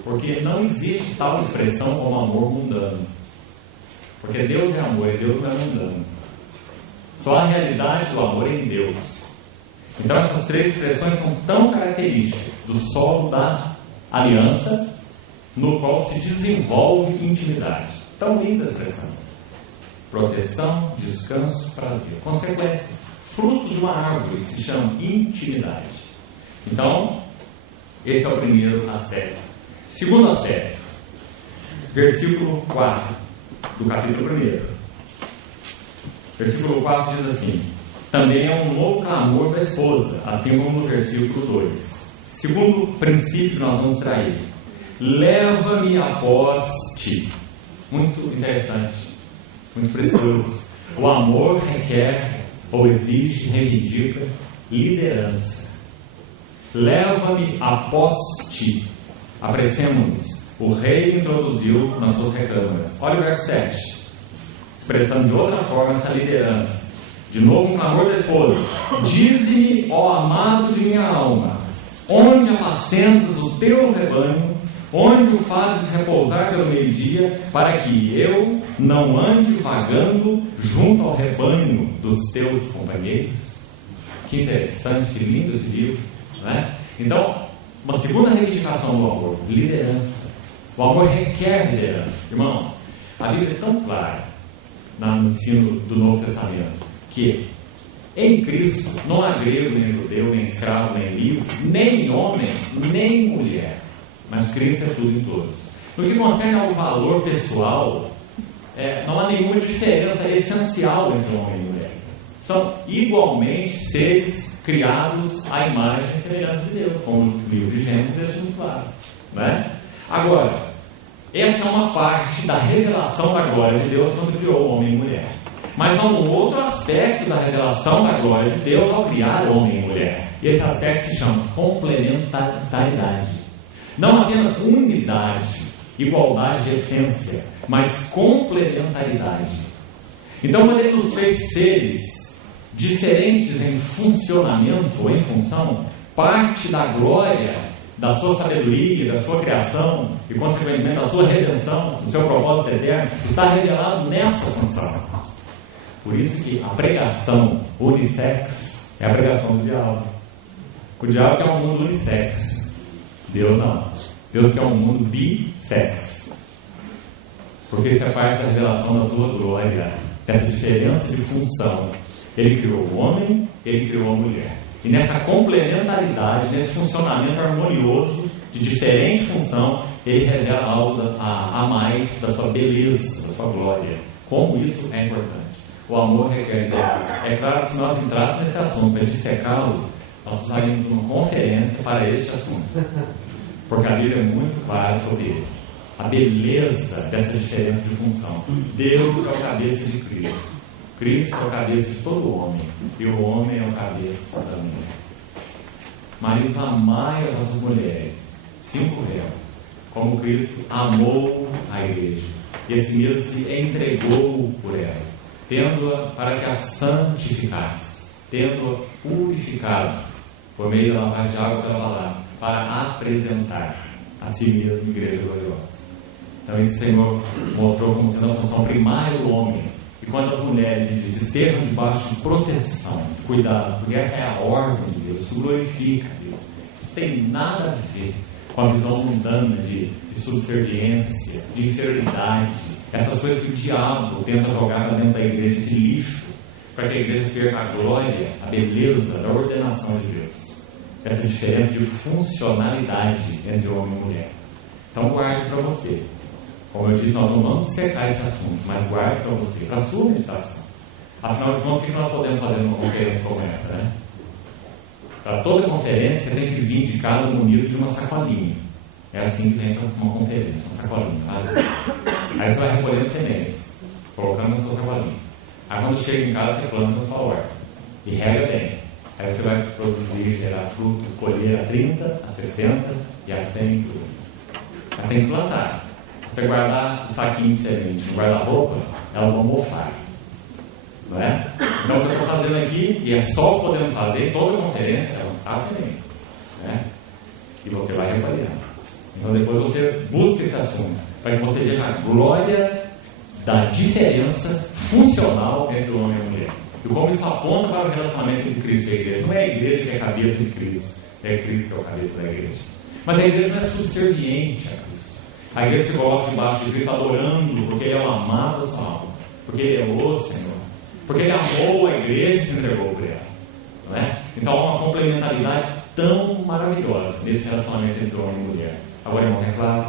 Porque não existe tal expressão como amor mundano. Porque Deus é amor e Deus não é mundano. Só a realidade do amor é em Deus. Então essas 3 expressões são tão características do solo da aliança, no qual se desenvolve intimidade. Tão linda a expressão. Proteção, descanso, prazer. Consequências. Fruto de uma árvore que se chama intimidade. Então, esse é o primeiro aspecto. Segundo aspecto, versículo 4 do capítulo 1. Versículo 4 diz assim: também é um novo clamor da esposa, assim como no versículo 2. Segundo princípio que nós vamos trair: leva-me após ti. Muito interessante, muito precioso. O amor requer, ou exige, reivindica liderança. Leva-me após ti. Apressemos-nos. O rei introduziu nas suas recâmaras. Olha o verso 7. Expressando de outra forma essa liderança. De novo um clamor da esposa: dize-me, ó amado de minha alma, onde apacentas o teu rebanho, onde o fazes repousar pelo meio-dia, para que eu não ande vagando junto ao rebanho dos teus companheiros. Que interessante, que lindo esse livro, né? Então, uma segunda reivindicação do amor: liderança. O amor requer liderança. Irmão, a Bíblia é tão clara no ensino do Novo Testamento que em Cristo não há grego, nem judeu, nem escravo, nem livre, nem homem, nem mulher, mas Cristo é tudo em todos. No que concerne ao valor pessoal, não há nenhuma diferença essencial entre homem e mulher. São igualmente seres criados à imagem e semelhança de Deus, como o livro de Gênesis deixa muito claro, né? Agora, essa é uma parte da revelação da glória de Deus quando criou o homem e mulher. Mas há um outro aspecto da revelação da glória de Deus ao criar homem e mulher. E esse aspecto se chama complementaridade. Não apenas unidade, igualdade de essência, mas complementaridade. Então, quando ele nos fez seres diferentes em funcionamento ou em função, parte da glória da sua sabedoria, da sua criação e, consequentemente, da sua redenção, do seu propósito eterno, está revelado nessa função. Por isso que a pregação unissex é a pregação do diabo. O diabo quer um mundo unissex. Deus não. Deus quer um mundo bissex. Porque isso é parte da revelação da sua glória. Essa diferença de função. Ele criou o homem, ele criou a mulher. E nessa complementaridade, nesse funcionamento harmonioso de diferente função, ele revela algo a mais da sua beleza, da sua glória. Como isso é importante. O amor requer liderança. É claro que se nós entrássemos nesse assunto para dissecá-lo, nós precisaríamos de uma conferência para este assunto. Porque a Bíblia é muito clara sobre ele. A beleza dessa diferença de função. Deus é o cabeça de Cristo. Cristo é o cabeça de todo homem. E o homem é o cabeça da mulher. Maridos, amai as vossas mulheres. 5 verbos. Como Cristo amou a igreja. E assim mesmo se entregou por ela, tendo-a para que a santificasse, tendo-a purificado por meio da lavagem de água pela palavra, para apresentar a si mesmo igreja gloriosa. Então isso o Senhor mostrou como sendo a função primária do homem. E quando as mulheres estejam debaixo de proteção, cuidado, porque essa é a ordem de Deus, isso glorifica a Deus. Isso tem nada a ver com a visão mundana de subserviência, de inferioridade, essas coisas que o diabo tenta jogar dentro da igreja, esse lixo, para que a igreja perca a glória, a beleza da ordenação de Deus. Essa diferença de funcionalidade entre homem e mulher. Então guarde para você. Como eu disse, nós não vamos secar esse assunto, mas guarde para você, para a sua meditação. Afinal de contas, o que nós podemos fazer numa conferência como essa, né? Para toda conferência tem que vir de casa munido de uma sacolinha. É assim que entra uma conferência, uma sacolinha. Assim. Aí você vai recolhendo sementes, colocando na sua sacolinha. Aí quando chega em casa, você planta na sua horta. E rega bem. Aí você vai produzir, gerar fruto, colher a 30, a 60 e a 100 frutos. Mas tem que plantar. Se você guardar o saquinho de semente no guarda-roupa, elas vão mofar. Não é? Então o que eu estou fazendo aqui, e é só o que podemos fazer em toda conferência, é lançar a semente. Né? E você vai recolhendo. Então depois você busca esse assunto, para que você veja a glória da diferença funcional entre o homem e a mulher. E como isso aponta para o relacionamento entre Cristo e a igreja. Não é a igreja que é a cabeça de Cristo, é Cristo que é o cabeça da igreja. Mas a igreja não é subserviente a Cristo. A igreja se coloca debaixo de Cristo adorando, porque Ele é o amado da sua alma, porque Ele é o Senhor, porque Ele amou a igreja e se entregou por ela. Não é? Então há uma complementaridade tão maravilhosa nesse relacionamento entre homem e mulher. Agora, irmãos, é claro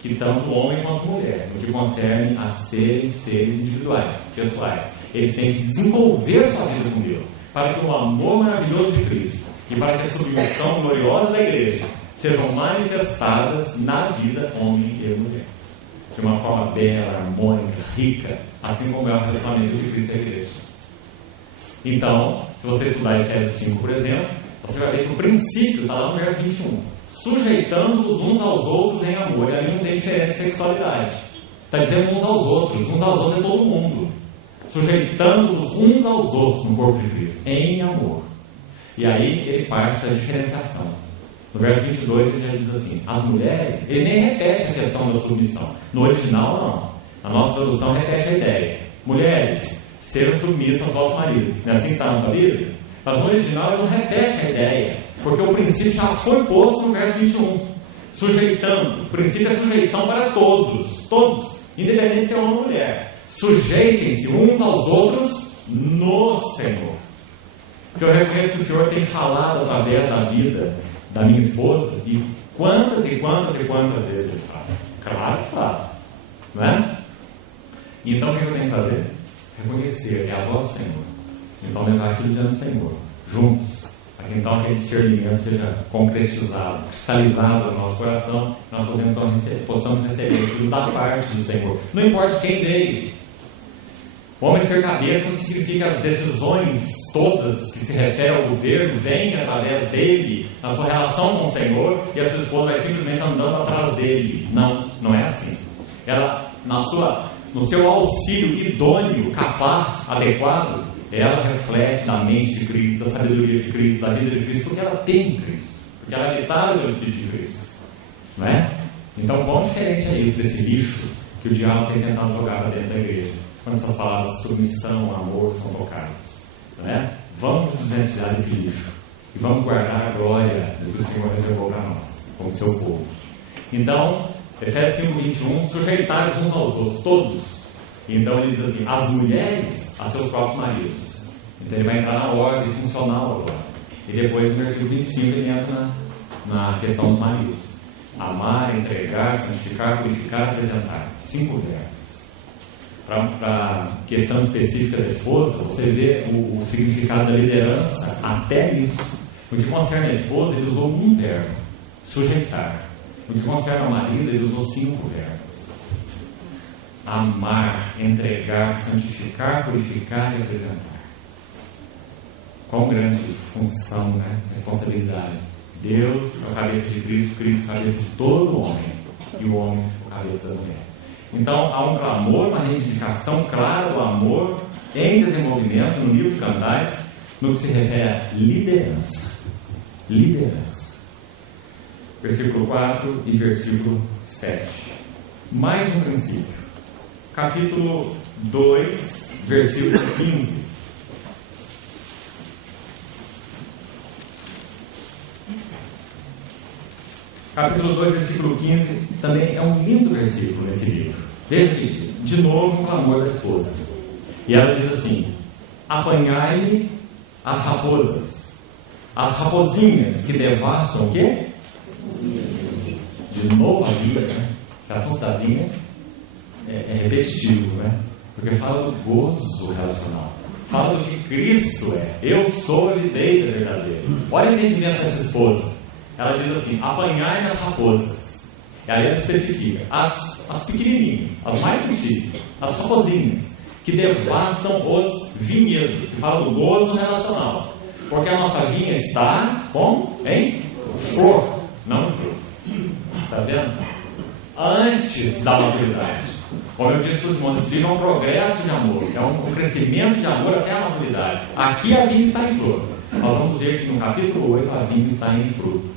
que tanto homem quanto mulher, no que concerne a serem seres individuais, pessoais, eles têm que desenvolver sua vida com Deus, para que o amor maravilhoso de Cristo e para que a submissão gloriosa da igreja sejam manifestadas na vida homem e mulher, de uma forma bela, harmônica, rica, assim como é o relacionamento de Cristo e a igreja. Então, se você estudar Efésios 5, por exemplo, você vai ver que o princípio está lá no verso 21, sujeitando-os uns aos outros em amor. E ali não tem diferença de sexualidade, está dizendo uns aos outros é todo mundo, sujeitando-os uns aos outros no corpo de Cristo, em amor. E aí ele parte da diferenciação. No verso 22 ele já diz assim: as mulheres, ele nem repete a questão da submissão. No original, não. A nossa tradução repete a ideia: mulheres, sejam submissas aos vossos maridos. Não é assim que está na Bíblia? Mas no original ele não repete a ideia, porque o princípio já foi posto no verso 21. Sujeitando. O princípio é sujeição para todos. Todos, independente se é homem ou mulher. Sujeitem-se uns aos outros no Senhor. Se eu reconheço que o Senhor tem falado através da vida da minha esposa, e quantas vezes ele fala? Claro que fala, não é? Então o que eu tenho que fazer? Reconhecer, é a voz do Senhor. Então levar aquilo diante do Senhor, juntos, para que então aquele discernimento seja concretizado, cristalizado no nosso coração, nós possamos receber aquilo da parte do Senhor. Não importa quem veio. O homem ser cabeça não significa as decisões todas que se referem ao governo vêm através dele, na sua relação com o Senhor, e a sua esposa vai simplesmente andando atrás dele. Não, não é assim. Ela, no seu auxílio idôneo, capaz, adequado, ela reflete da mente de Cristo, da sabedoria de Cristo, da vida de Cristo, porque ela tem Cristo, porque ela é habitada pelo Espírito de Cristo, não é? Então, quão diferente é isso desse lixo que o diabo tem tentado jogar para dentro da igreja, quando essas palavras de submissão, amor são tocadas, não é? Vamos nos desvencilhar desse lixo e vamos guardar a glória do que o Senhor reservou para nós, como seu povo. Então, Efésios 5:21, sujeitar uns aos outros, todos. Então ele diz assim: as mulheres a seus próprios maridos. Então ele vai entrar na ordem funcional agora. E depois no versículo 25 ele entra na questão dos maridos: amar, entregar, santificar, purificar, apresentar. 5 verbos. Para a questão específica da esposa, você vê o significado da liderança até isso. No que concerne a esposa, ele usou um verbo: sujeitar. No que concerne ao marido, ele usou 5 verbos: amar, entregar, santificar, purificar e apresentar. Quão grande função, né? Responsabilidade. Deus, a cabeça de Cristo, Cristo, a cabeça de todo homem, e o homem, a cabeça da mulher. Então, há um clamor, uma reivindicação clara do amor em desenvolvimento no livro de Cantares, no que se refere à liderança. Liderança. Versículo 4 e versículo 7. Mais um princípio. Capítulo 2, versículo 15. Capítulo 2, versículo 15, também é um lindo versículo nesse livro. Veja que de novo um clamor da esposa. E ela diz assim: apanhai-me as raposas, as raposinhas que devastam o quê? De novo a vinha, né? Esse assunto da vinha é repetitivo, né? Porque fala do gozo relacional, fala do que Cristo é. Eu sou a videira verdadeira. Olha o entendimento dessa esposa. Ela diz assim: apanhai as raposas. E aí ela especifica as pequenininhas, as mais sutis, as raposinhas que devastam os vinhedos, que fala do gozo relacional. Porque a nossa vinha está em flor, não em fruto. Está vendo? Antes da maturidade. Como eu disse para os irmãos, isso é um progresso de amor, é um crescimento de amor até a maturidade. Aqui a vinha está em flor. Nós vamos ver que no capítulo 8 a vinha está em fruto.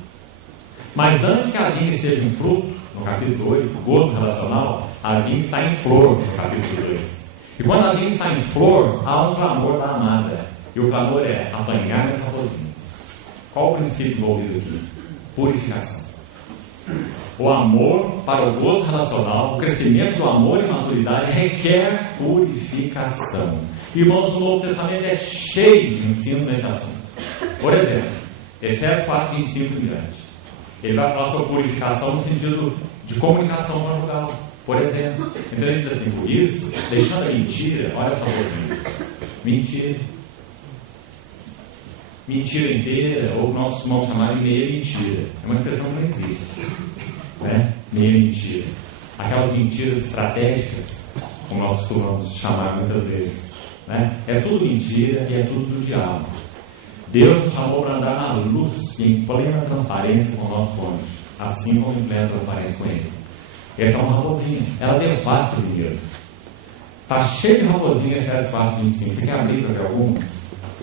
Mas antes que a vinha esteja em fruto, no capítulo 8, o gozo relacional, a vinha está em flor no capítulo 2. E quando a vinha está em flor, há um clamor da amada. E o clamor é apanhar as raposinhas. Qual o princípio envolvido aqui? Purificação. O amor para o gozo relacional, o crescimento do amor e maturidade requer purificação. Irmãos, o Novo Testamento é cheio de ensino nesse assunto. Por exemplo, Efésios 4, 25 em diante. Ele vai falar sobre purificação no sentido de comunicação conjugal, por exemplo. Então ele diz assim: por isso, deixando a mentira, olha só coisinhas. Mentira inteira, ou nossos irmãos chamaram de meia mentira. É uma expressão que não existe, né? Meia mentira. Aquelas mentiras estratégicas, como nós costumamos chamar muitas vezes, né? É tudo mentira e é tudo do diabo. Deus nos chamou para andar na luz, em plena transparência com o nosso cônjuge, assim como em plena transparência com ele. Essa é uma raposinha, ela devasta o vinhedo. Está cheio de raposinha, Efésios 4, 25. Você quer abrir para ver algumas?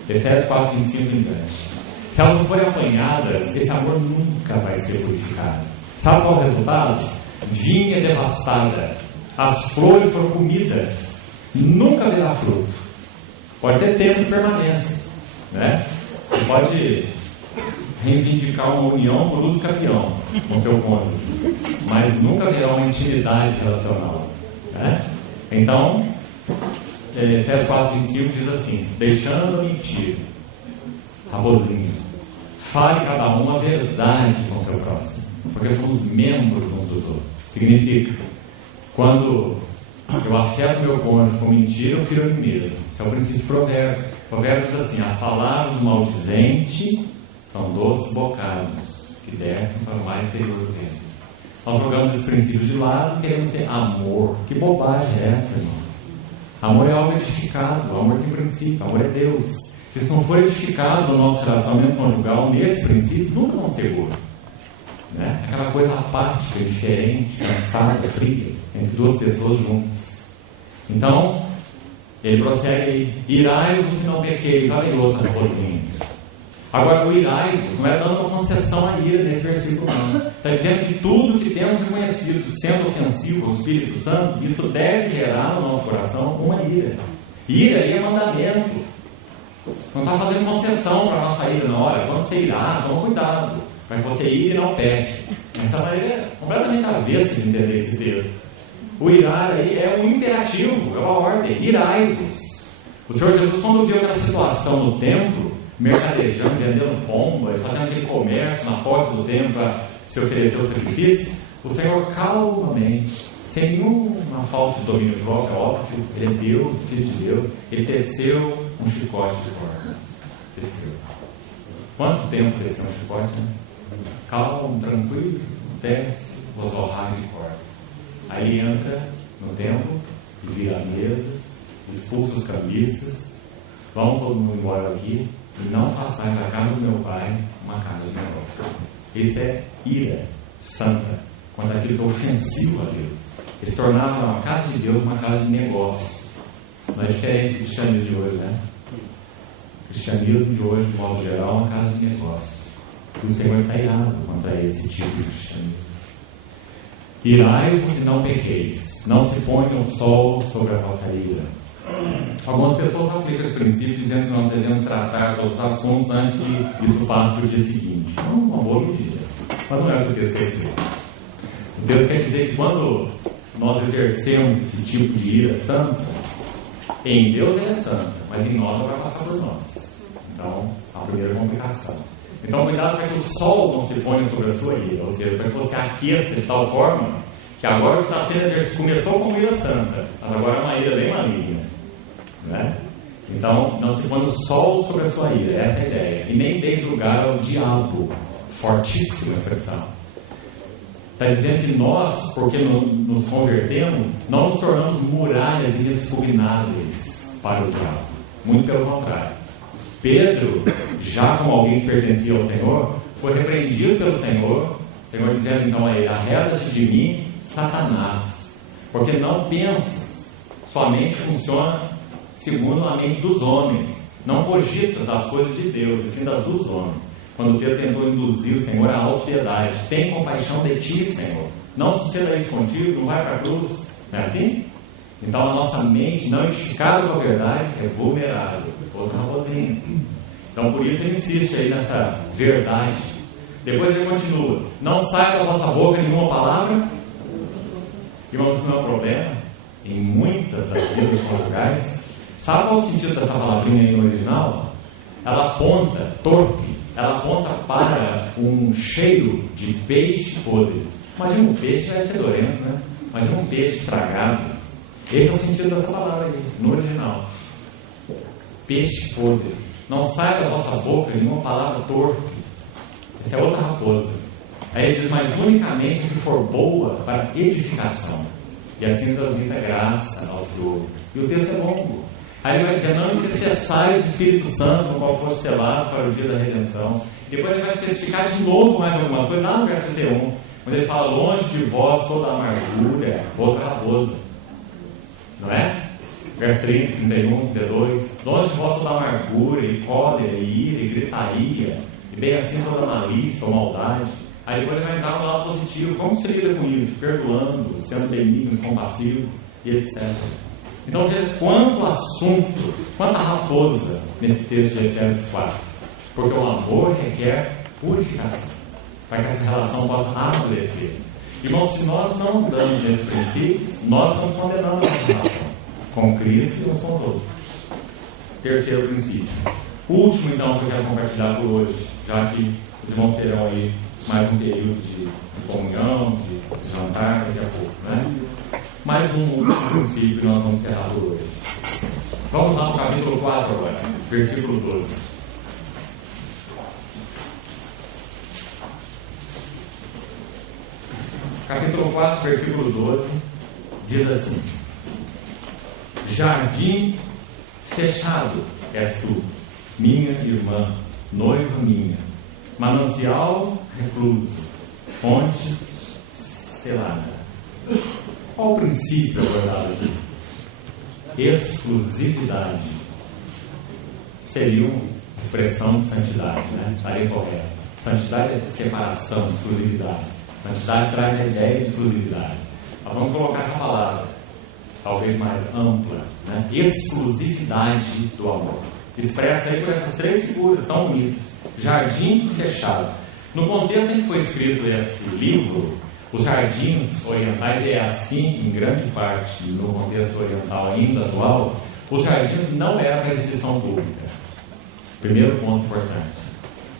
Efésios 4, 25 em diante. Se elas não forem apanhadas, esse amor nunca vai ser purificado. Sabe qual é o resultado? Vinha devastada, as flores foram comidas, nunca verá fruto. Pode ter tempo de permanência, né? Você pode reivindicar uma união por uso capião com seu cônjuge, mas nunca haverá uma intimidade relacional, né? Então, Efésios 4:25 diz assim: deixando a mentira, raposinho, fale cada um a verdade com seu próximo, porque somos membros uns dos outros. Significa, quando eu afeto meu cônjuge com mentira, eu firo a mim mesmo. Esse é o princípio de Provérbios. Provérbios diz assim: a palavra do maldizente são doces bocados que descem para o mais interior do templo. Nós jogamos esse princípio de lado e queremos ter amor. Que bobagem é essa, irmão? Amor é algo edificado, amor tem princípio, amor é Deus. Se isso não for edificado no nosso relacionamento conjugal nesse princípio, nunca vamos ter gosto, né? Aquela coisa apática, diferente, cansada, fria, entre duas pessoas juntas. Então, ele prossegue aí: irai-vos se não pequeis. Olha aí outra coisinha. Agora, o irai-vos não é dando uma concessão à ira nesse versículo, não. Está dizendo que tudo que temos reconhecido sendo ofensivo ao Espírito Santo, isso deve gerar no nosso coração uma ira. Ira aí é mandamento. Não está fazendo concessão para a nossa ira, não. Olha, quando você irá, toma cuidado, para que você ire e não peque. Essa maneira é completamente avessa de entender esse texto. O irar aí é um imperativo, é uma ordem. Irai-vos. O Senhor Jesus, quando viu aquela situação no templo, mercadejando, vendendo pomba, fazendo aquele comércio na porta do templo para se oferecer o sacrifício, o Senhor calmamente, sem nenhuma falta de domínio próprio, é óbvio, ele é Deus, Filho de Deus, ele teceu um chicote de corda. Teceu. Quanto tempo teceu um chicote, né? Calmo, tranquilo, tece, vos honrar de cordas. Aí ele entra no templo e vira as mesas, expulsa os cambistas, vão todo mundo embora daqui e não façais da casa do meu pai uma casa de negócio. Isso é ira santa, quando aquilo que é ofensivo a Deus. Eles tornaram a casa de Deus uma casa de negócio. Não é diferente do cristianismo de hoje, né? O cristianismo de hoje, de modo geral, é uma casa de negócio. E o Senhor está irado contra esse tipo de cristianismo. Irai-vos e não pequeis, não se ponha o sol sobre a vossa ira. Algumas pessoas aplicam esse princípio dizendo que nós devemos tratar todos os assuntos antes que isso passe para o dia seguinte. É uma boa medida, mas não é o que o texto quer dizer. O texto quer dizer que quando nós exercemos esse tipo de ira santa, em Deus ele é santa, mas em nós não vai passar por nós. Então, a primeira complicação. Então, cuidado para que o sol não se ponha sobre a sua ira, ou seja, para que você aqueça de tal forma que agora o que está sendo exercido começou com ira santa, mas agora é uma ira bem maligna, né? Então, não se põe o sol sobre a sua ira, essa é a ideia, e nem dê lugar ao diabo, fortíssima expressão. Está dizendo que nós, porque nos convertemos, não nos tornamos muralhas inexpugnáveis para o diabo, muito pelo contrário. Pedro, já como alguém que pertencia ao Senhor, foi repreendido pelo Senhor, o Senhor dizendo então a ele: arreda-te de mim, Satanás, porque não pensas, sua mente funciona segundo a mente dos homens, não cogitas das coisas de Deus, e sim das dos homens. Quando Pedro tentou induzir o Senhor à autopiedade: tem compaixão de ti, Senhor, não suceda isso contigo, não vai para a cruz, não é assim? Então a nossa mente não edificada com a verdade é vulnerável, outra raposinha. Então por isso ele insiste aí nessa verdade. Depois ele continua: não saia da vossa boca nenhuma palavra. E vamos ver um problema em muitas das vidas conjugais. Sabe qual é o sentido dessa palavrinha aí no original? Ela aponta, torpe, ela aponta para um cheiro de peixe podre. Imagina um peixe que vai ser fedorento, né? Imagina um peixe estragado. Esse é o sentido dessa palavra aí, no original. Peixe podre. Não saia da vossa boca nenhuma palavra torpe. Essa é outra raposa. Aí ele diz: mas unicamente que for boa para edificação, e assim transmita graça ao Senhor. E o texto é longo. Aí ele vai dizer: não entristeçais o Espírito Santo, com qual fosse selados para o dia da redenção. Depois ele vai especificar de novo mais algumas coisas, lá no verso 31, quando ele fala: longe de vós toda amargura, outra raposa. Não é? Verso 30, 31, 32. Longe de vós toda amargura, e cólera, e ira, e gritaria, e bem assim toda malícia ou maldade. Aí depois ele vai entrar no lado positivo. Como você lida com isso? Perdoando, sendo benigno, compassivo e etc. Então veja quanto assunto, quanta raposa nesse texto de Efésios 4. Porque o amor requer purificação, para que essa relação possa amadurecer. Irmãos, se nós não andamos nesses princípios, nós estamos condenando a relação com Cristo e uns com os outros. Terceiro princípio. O último, então, que eu quero compartilhar por hoje, já que os irmãos terão aí mais um período de comunhão, de jantar daqui a pouco, né? Mais um último princípio que nós vamos encerrar por hoje. Vamos lá no capítulo 4 agora, versículo 12. Capítulo 4, versículo 12, diz assim: Jardim fechado és tu, minha irmã, noiva minha, manancial recluso, fonte selada. Qual o princípio abordado aqui? Exclusividade. Seria uma expressão de santidade, né? Estaria correto. Santidade é de separação, exclusividade. Santidade traz a ideia de exclusividade. Mas vamos colocar essa palavra, talvez mais ampla, né? Exclusividade do amor. Expressa aí por essas três figuras tão bonitas. Jardim fechado. No contexto em que foi escrito esse livro, os jardins orientais, e é assim em grande parte no contexto oriental ainda atual, os jardins não eram para exibição pública. Primeiro ponto importante.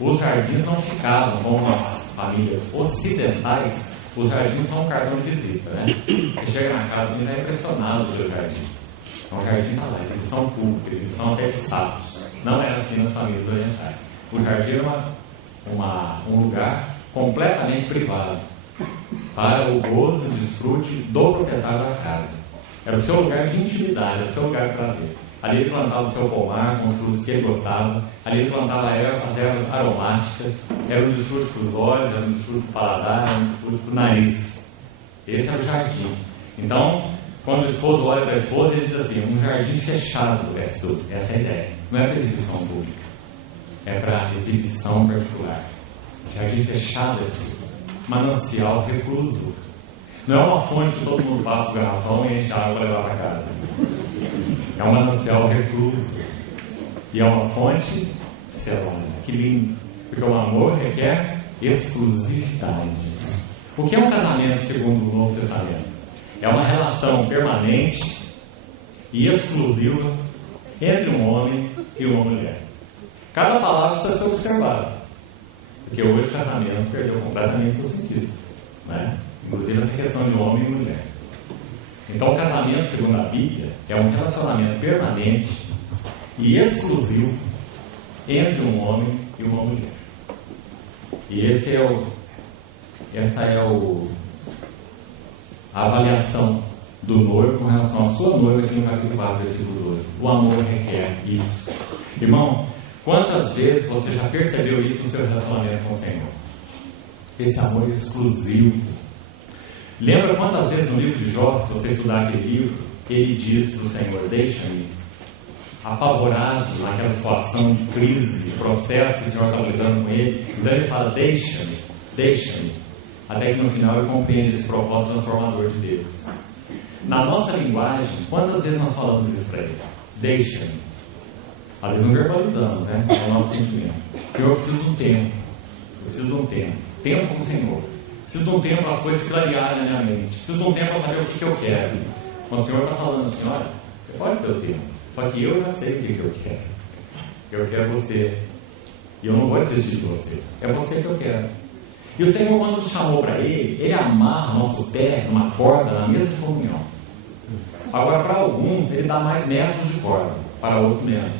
Os jardins não ficavam como as famílias ocidentais. Os jardins são um cartão de visita, né? Você chega na casa e é impressionado pelo jardim. Então o jardim está lá, exibição pública, exibição até de status. Não era assim nas famílias orientais. O jardim era um lugar completamente privado, para o gozo e desfrute do proprietário da casa. Era o seu lugar de intimidade, era o seu lugar de prazer. Ali ele plantava o seu pomar com os frutos que ele gostava. Ali ele plantava as ervas aromáticas. Era um desfrute para os olhos, era um desfrute para o paladar, era um desfrute para o nariz. Esse era o jardim. Então, quando o esposo olha para a esposa, ele diz assim: um jardim fechado és tu. Essa é a ideia. Não é para exibição pública, é para exibição particular. Jardim fechado és tu. Manancial recluso. Não é uma fonte que todo mundo passa o garrafão e enche a água para levar para casa. É um manancial recluso. E é uma fonte selada. Que lindo. Porque o amor requer exclusividade. O que é um casamento segundo o Novo Testamento? É uma relação permanente e exclusiva entre um homem e uma mulher. Cada palavra precisa ser observada. Porque hoje o casamento perdeu completamente seu sentido, né? Inclusive essa questão de homem e mulher. Então o casamento, segundo a Bíblia, é um relacionamento permanente e exclusivo entre um homem e uma mulher. E essa é a avaliação do noivo com relação à sua noiva aqui no capítulo 4, versículo 12. O amor requer isso. Irmão, quantas vezes você já percebeu isso no seu relacionamento com o Senhor? Esse amor exclusivo. Lembra quantas vezes no livro de Jó, se você estudar aquele livro, ele diz para o Senhor: deixa-me, apavorado naquela situação de crise, de processo que o Senhor está lidando com ele. Então ele fala: deixa-me, deixa-me, até que no final ele compreende esse propósito transformador de Deus. Na nossa linguagem, quantas vezes nós falamos isso para ele? Deixa-me. Às vezes não verbalizamos, né? É o nosso sentimento. Senhor, eu preciso de um tempo. Eu preciso de um tempo. Tempo com o Senhor. Preciso de um tempo para as coisas clarearem na minha mente. Preciso de um tempo para saber o que eu quero. Mas o Senhor está falando assim: olha, você pode ter o tempo. Só que eu já sei o que eu quero. Eu quero você. E eu não vou desistir de você. É você que eu quero. E o Senhor, quando nos chamou para Ele amarra nosso pé numa corda na mesa de comunhão. Agora, para alguns, Ele dá mais metros de corda. Para outros, menos.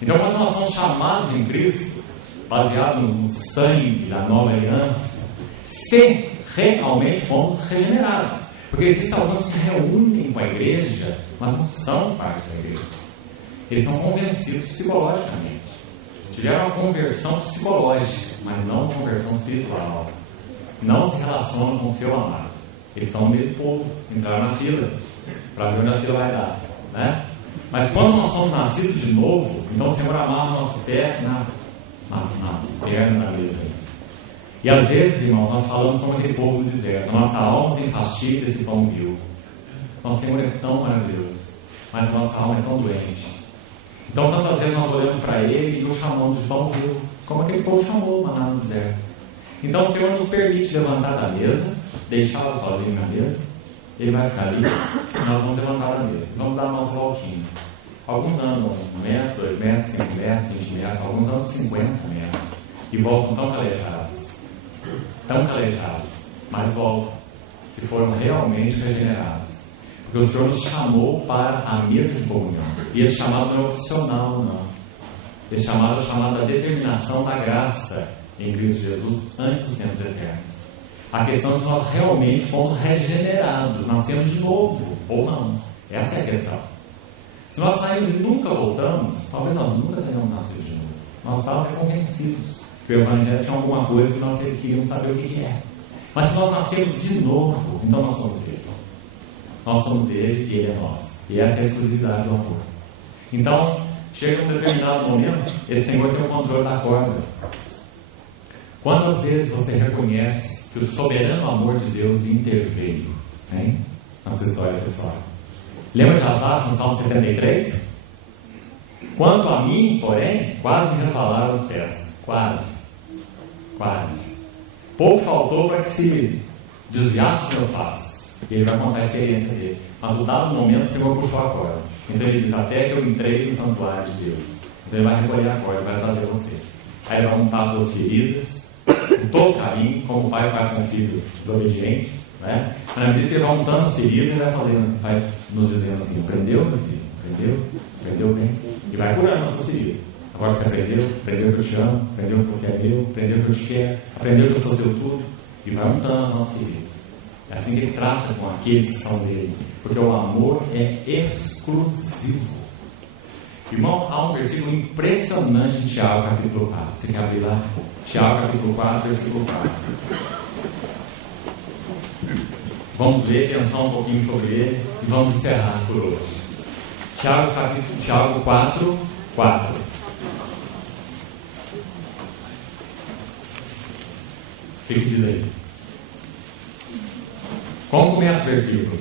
Então, quando nós somos chamados em Cristo, baseado no sangue da nova aliança, se realmente fomos regenerados. Porque existem alguns que se reúnem com a igreja, mas não são parte da igreja. Eles são convencidos psicologicamente. Tiveram uma conversão psicológica, mas não uma conversão espiritual. Não se relacionam com o seu amado. Eles estão no meio do povo, entraram na fila, para ver onde a fila vai dar, né? Mas quando nós somos nascidos de novo, então o Senhor amarra o nosso pé na perna, na mesa. E às vezes, irmão, nós falamos como aquele povo do deserto. A nossa alma tem fastídio desse pão vil. Nosso Senhor é tão maravilhoso, mas a nossa alma é tão doente. Então, tantas vezes nós olhamos para Ele e o chamamos de pão vil, como aquele povo chamou o maná no deserto. Então, o Senhor nos permite levantar da mesa, deixá-lo sozinho na mesa. Ele vai ficar ali, e nós vamos levantar da mesa. Vamos dar umas voltinhas. Alguns andam 1 metro, 2 metros, 5 metros, 20 metros, alguns andam 50 metros. E voltam tão calejados, mas voltam, se foram realmente regenerados. Porque o Senhor nos chamou para a mesa de comunhão. E esse chamado não é opcional, não. Esse chamado é o chamado da determinação da graça em Cristo Jesus antes dos tempos eternos. A questão é se nós realmente fomos regenerados, nascemos de novo, ou não. Essa é a questão. Se nós saímos e nunca voltamos, talvez nós nunca tenhamos nascido de novo. Nós estávamos convencidos que o Evangelho tinha alguma coisa que nós queríamos saber o que é. Mas se nós nascemos de novo, então nós somos dele. Nós somos dele e ele é nosso. E essa é a exclusividade do amor. Então, chega um determinado momento, esse Senhor tem o controle da corda. Quantas vezes você reconhece que o soberano amor de Deus interveio, hein? Na sua história pessoal? Lembra de Asaf no Salmo 73? Quanto a mim, porém, quase me resvalaram os pés. Quase. Pouco faltou para que se desviasse os meus passos. E ele vai contar a experiência dele. Mas no dado momento o Senhor puxou a corda. Então ele diz, até que eu entrei no santuário de Deus. Então ele vai recolher a corda, vai trazer você. Aí ele vai montar as suas feridas, com todo carinho, como o pai faz com o filho desobediente, né? Mas na medida que ele vai montando as feridas, ele vai nos dizendo assim, aprendeu, meu filho? Aprendeu bem? E vai curando nossas feridas. Agora você aprendeu que eu te amo, aprendeu que você é meu, aprendeu que eu te quero, aprendeu que eu sou teu tudo, e vai montando as nossas feridas. É assim que ele trata com aqueles que são dele, porque o amor é exclusivo. Irmão, há um versículo impressionante em Tiago capítulo 4. Você quer abrir lá? Tiago capítulo 4, versículo 4. Vamos ver, pensar um pouquinho sobre ele e vamos encerrar por hoje. Tiago 4, 4. O que diz aí? Como começa o versículo?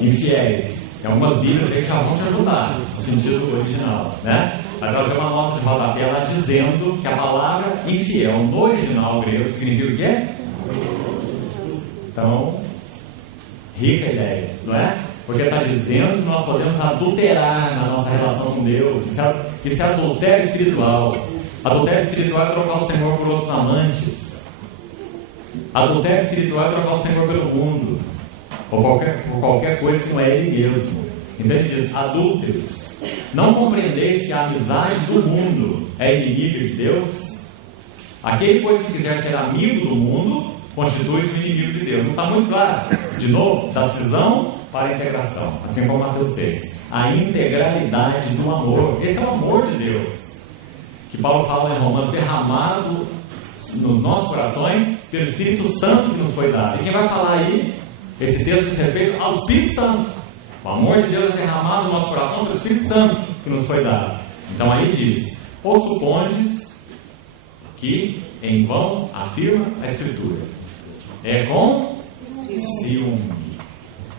Infiéis. Em algumas Bíblias aí já vão te ajudar, no sentido original, né? Vai trazer uma nota de rodapé lá dizendo que a palavra infiel, no original grego, significa o quê? Então, rica ideia, não é? Porque está dizendo que nós podemos adulterar na nossa relação com Deus. Isso é adultério espiritual. Adultério espiritual é trocar o Senhor por outros amantes. Adultério espiritual é trocar o Senhor pelo mundo, ou qualquer coisa que não é Ele mesmo. Então ele diz, adúlteros, não compreendeis que a amizade do mundo é inimiga de Deus? Aquele, pois, que quiser ser amigo do mundo, constitui-se inimigo de Deus. Não está muito claro? De novo, da cisão para a integração, assim como Mateus 6. A integralidade do amor. Esse é o amor de Deus, que Paulo fala em Romanos, derramado nos nossos corações pelo Espírito Santo que nos foi dado. E quem vai falar aí? Esse texto diz respeito ao Espírito Santo. O amor de Deus é derramado no nosso coração pelo Espírito Santo que nos foi dado. Então aí diz, ou supondes que em vão afirma a Escritura, é com ciúme.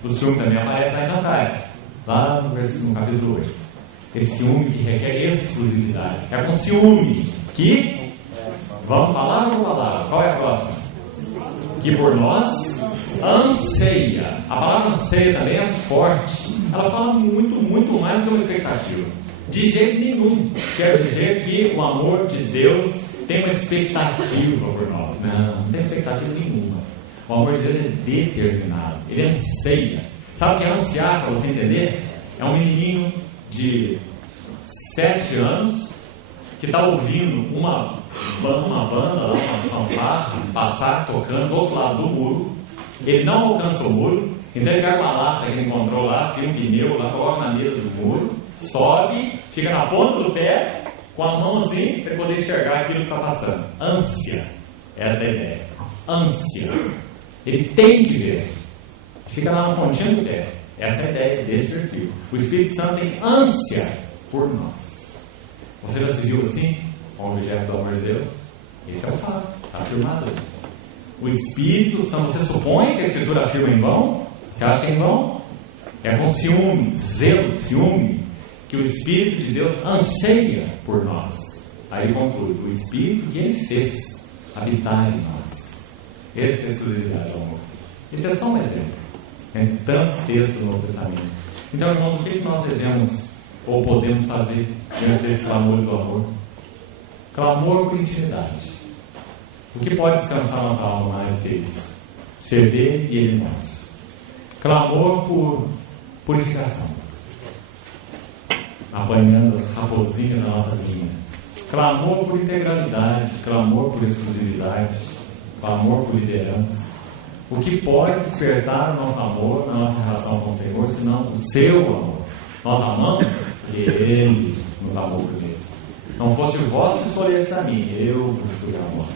O ciúme também aparece lá em Cantares, lá no capítulo 8. Esse ciúme que requer exclusividade. É com ciúme que... Vamos palavra ou palavra? Qual é a próxima? Que por nós anseia. A palavra anseia também é forte. Ela fala muito, muito mais do que uma expectativa. De jeito nenhum. Quer dizer que o amor de Deus tem uma expectativa por nós. Não tem expectativa nenhuma. O amor de Deus é determinado. Ele anseia. Sabe o que é ansiar, para você entender? É um menininho de 7 anos que está ouvindo uma banda lá, uma fanfarra, passar, tocando do outro lado do muro. Ele não alcança o muro, então ele pega uma lata que ele encontrou lá, assim, um pneu, lá, coloca na mesa do muro, sobe, fica na ponta do pé, com a mão assim, para poder enxergar aquilo que está passando. Ânsia, essa é a ideia. Ânsia. Ele tem que ver. Fica lá na pontinha do pé. Essa é a ideia desse versículo. O Espírito Santo tem ânsia por nós. Você já se viu assim? com o objeto do amor de Deus? Esse é o fato, está afirmado. O Espírito Santo, você supõe que a Escritura afirma em vão? Você acha que é em vão? É com ciúme, zelo, ciúme, que o Espírito de Deus anseia por nós. Aí conclui, o Espírito que Ele fez habitar em nós. Essa é a exclusividade do amor. Esse é só um exemplo. Tem tantos textos no Novo Testamento. Então, irmãos, o que nós devemos ou podemos fazer diante desse clamor do amor? Clamor por intimidade. O que pode descansar nossa alma mais que isso? Ser dele e ele nosso. Clamor por purificação, apanhando as raposinhas da nossa linha. Clamor por integralidade, clamor por exclusividade, clamor por liderança. O que pode despertar o nosso amor na nossa relação com o Senhor, senão o seu amor? Nós amamos porque Ele nos amou primeiro. Não fosse vós que escolhesse a mim, eu vos escolhi a vós.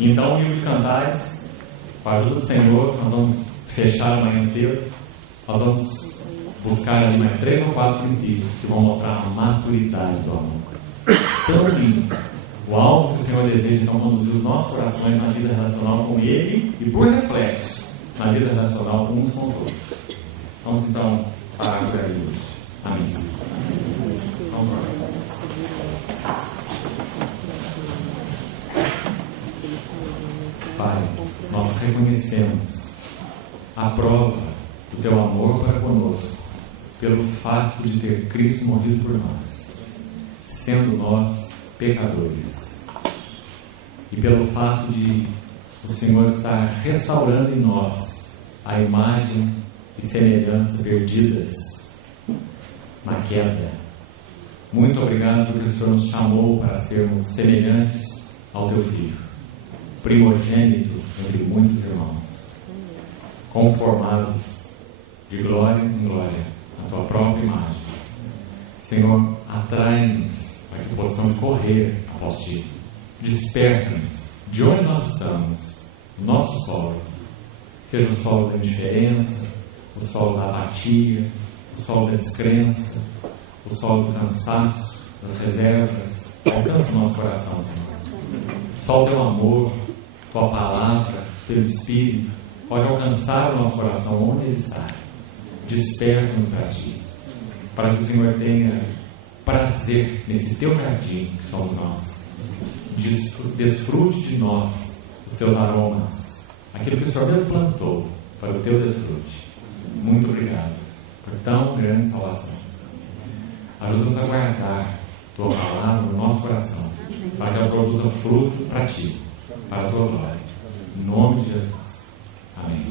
Então, o livro de Cantares, com a ajuda do Senhor, nós vamos fechar amanhã cedo. Nós vamos buscar ali mais 3 ou 4 princípios que vão mostrar a maturidade do amor. Tão lindo. O alvo que o Senhor deseja, então, conduzir os nossos corações na vida relacional com Ele e, por reflexo, na vida relacional com uns com os outros. Vamos, então, parar por aí hoje. Amém. Vamos lá. Pai, nós reconhecemos a prova do Teu amor para conosco, pelo fato de ter Cristo morrido por nós, sendo nós pecadores, e pelo fato de o Senhor estar restaurando em nós a imagem e semelhança perdidas na queda. Muito obrigado porque o Senhor nos chamou para sermos semelhantes ao Teu Filho, primogênito entre muitos irmãos, conformados de glória em glória à Tua própria imagem. Senhor, atrai-nos para que possamos correr após Ti. Desperta-nos de onde nós estamos, o nosso solo, seja o solo da indiferença, o solo da apatia, o solo da descrença, o solo do cansaço, das reservas. Alcança o nosso coração, Senhor. Só o Teu amor, Tua palavra, Teu Espírito pode alcançar o nosso coração onde ele está. Desperta-nos para Ti, para que o Senhor tenha prazer nesse Teu jardim que somos nós. Desfrute de nós os Teus aromas, aquilo que o Senhor mesmo plantou para o Teu desfrute. Muito obrigado por tão grande salvação. Ajuda-nos a guardar Tua palavra no nosso coração, para que ela produza fruto para Ti, para a Tua glória. Em nome de Jesus. Amém.